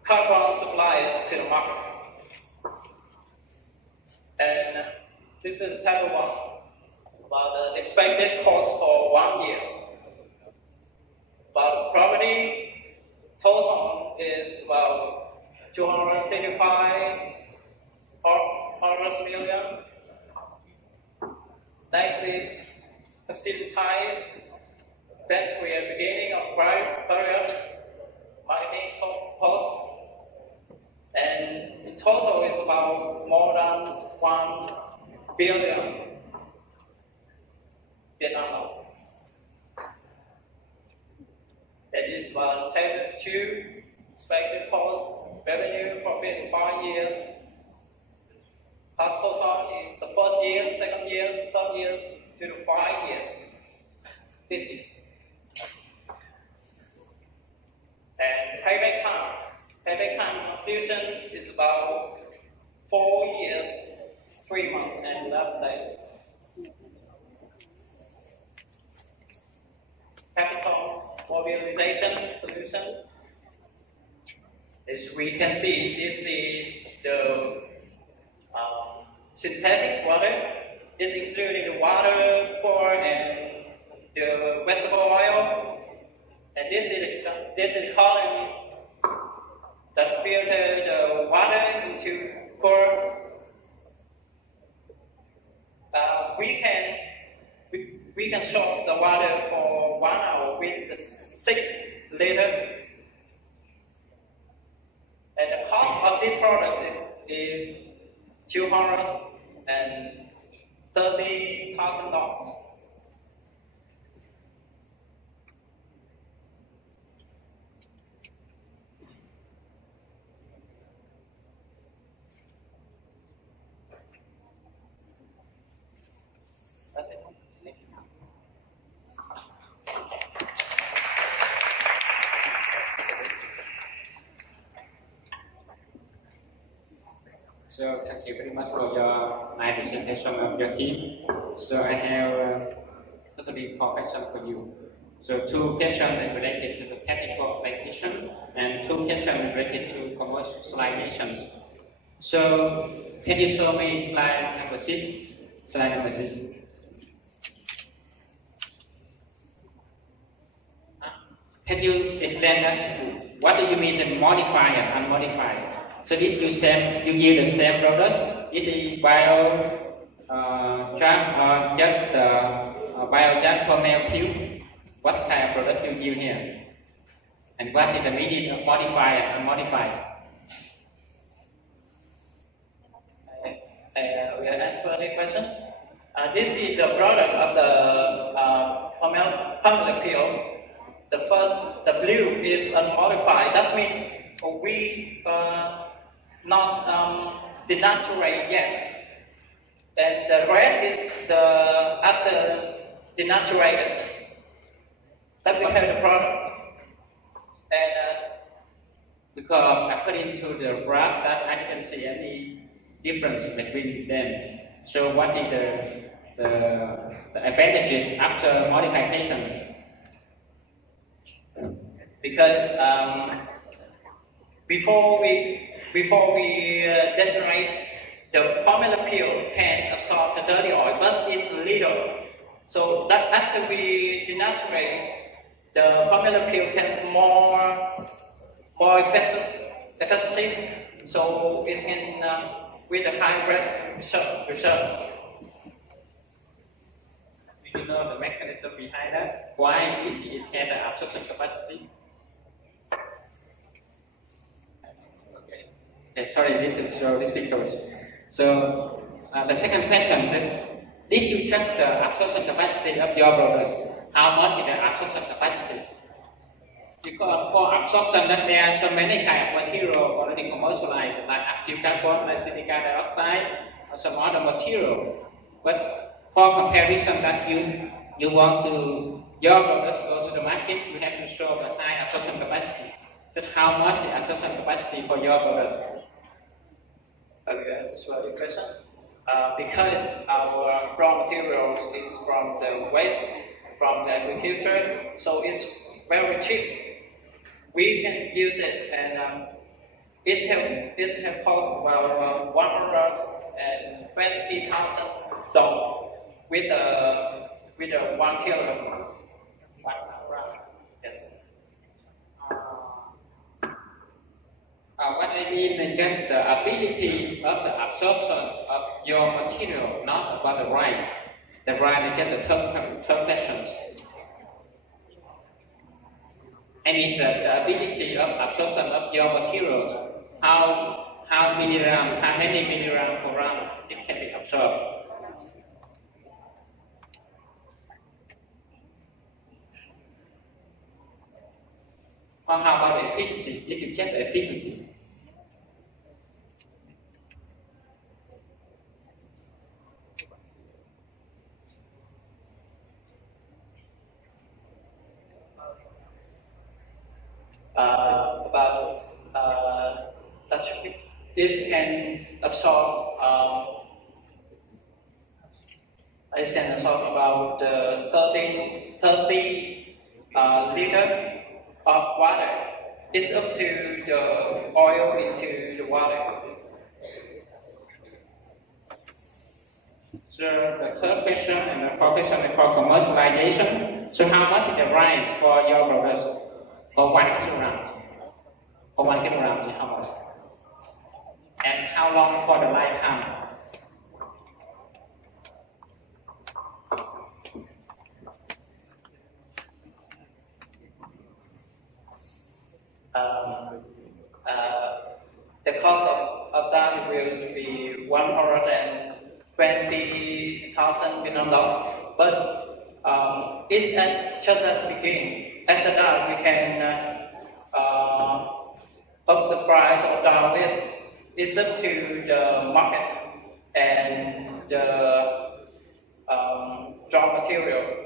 carbon supplies to the market. And this is the type of one, about the expected cost for 1 year. But the property total is about 275 million. Next is facilitize benchmark at the beginning of period, marketing cost. And in total is about more than 1 billion Vietnam. That is about table 2, expected cost, revenue, profit in 5 years. Cost total is the first year, second year, third year, 2 to 5 years. 15 years. And payback time. Payback time conclusion is about 4 years, 3 months, and 11 days. Capital mobilization solution. As we can see, this is the synthetic water. It's including the water, flour, and the vegetable oil. And this is column that filter the water into pour. We can soak the water for 1 hour with the 6 liters. And the cost of this product is $230,000. That's it. Thank you. So thank you very much for your nice presentation of your team. So I have totally 4 questions for you. So 2 questions related to the technical application and 2 questions related to commercialization. So can you show me slide number 6? Slide number 6. Can you explain that? What do you mean the modified and unmodified? So if you give the same product, it is biojan or just biojan for male cube. What kind of product you give here? And what is the meaning of modified and unmodified? We will answer the question. This is the product of the formula pill. The blue is unmodified. That means we not denaturate yet. And the red is the after denaturated. That we have the product. And because according to the graph, that I can see any difference between them. So what is the advantages after modifications? Because before we detonate, the formula pill can absorb the dirty oil, but it's little. So that after we denaturate, the formula pill can more efficiency. So it's in with a high rate results. Do you know the mechanism behind that? Why it has the absorption capacity? Okay, sorry, this is show this because. So the second question is, did you check the absorption capacity of your products? How much is the absorption capacity? Because for absorption, that there are so many kind of material already commercialized, like active carbon, like silicon dioxide, or some other material. But for comparison, that you want to your product go to the market, you have to show the high absorption capacity. But how much is absorption capacity for your product? Okay, that's a good question. Because our raw materials is from the waste from the agriculture, so it's very cheap. We can use it, and it have cost about $120,000 with a 1 kilogram. Yes. What I mean is just the ability of the absorption of your material, not about the right. The right is just the third question. I mean the ability of absorption of your material. How many milligrams per gram it can be absorbed. Or how about the efficiency? If you check the efficiency. This can absorb. It can absorb about 30 liter of water. It's up to the oil into the water. So the third question and the fourth question is for commercialization. So how much is the price for your products for 1 kilogram? For 1 kilogram is how much? And how long for the lifetime? The cost of that will be $120,000 million, but it's just at the beginning. After that, we can up the price or down it. It's up to the market and the raw material.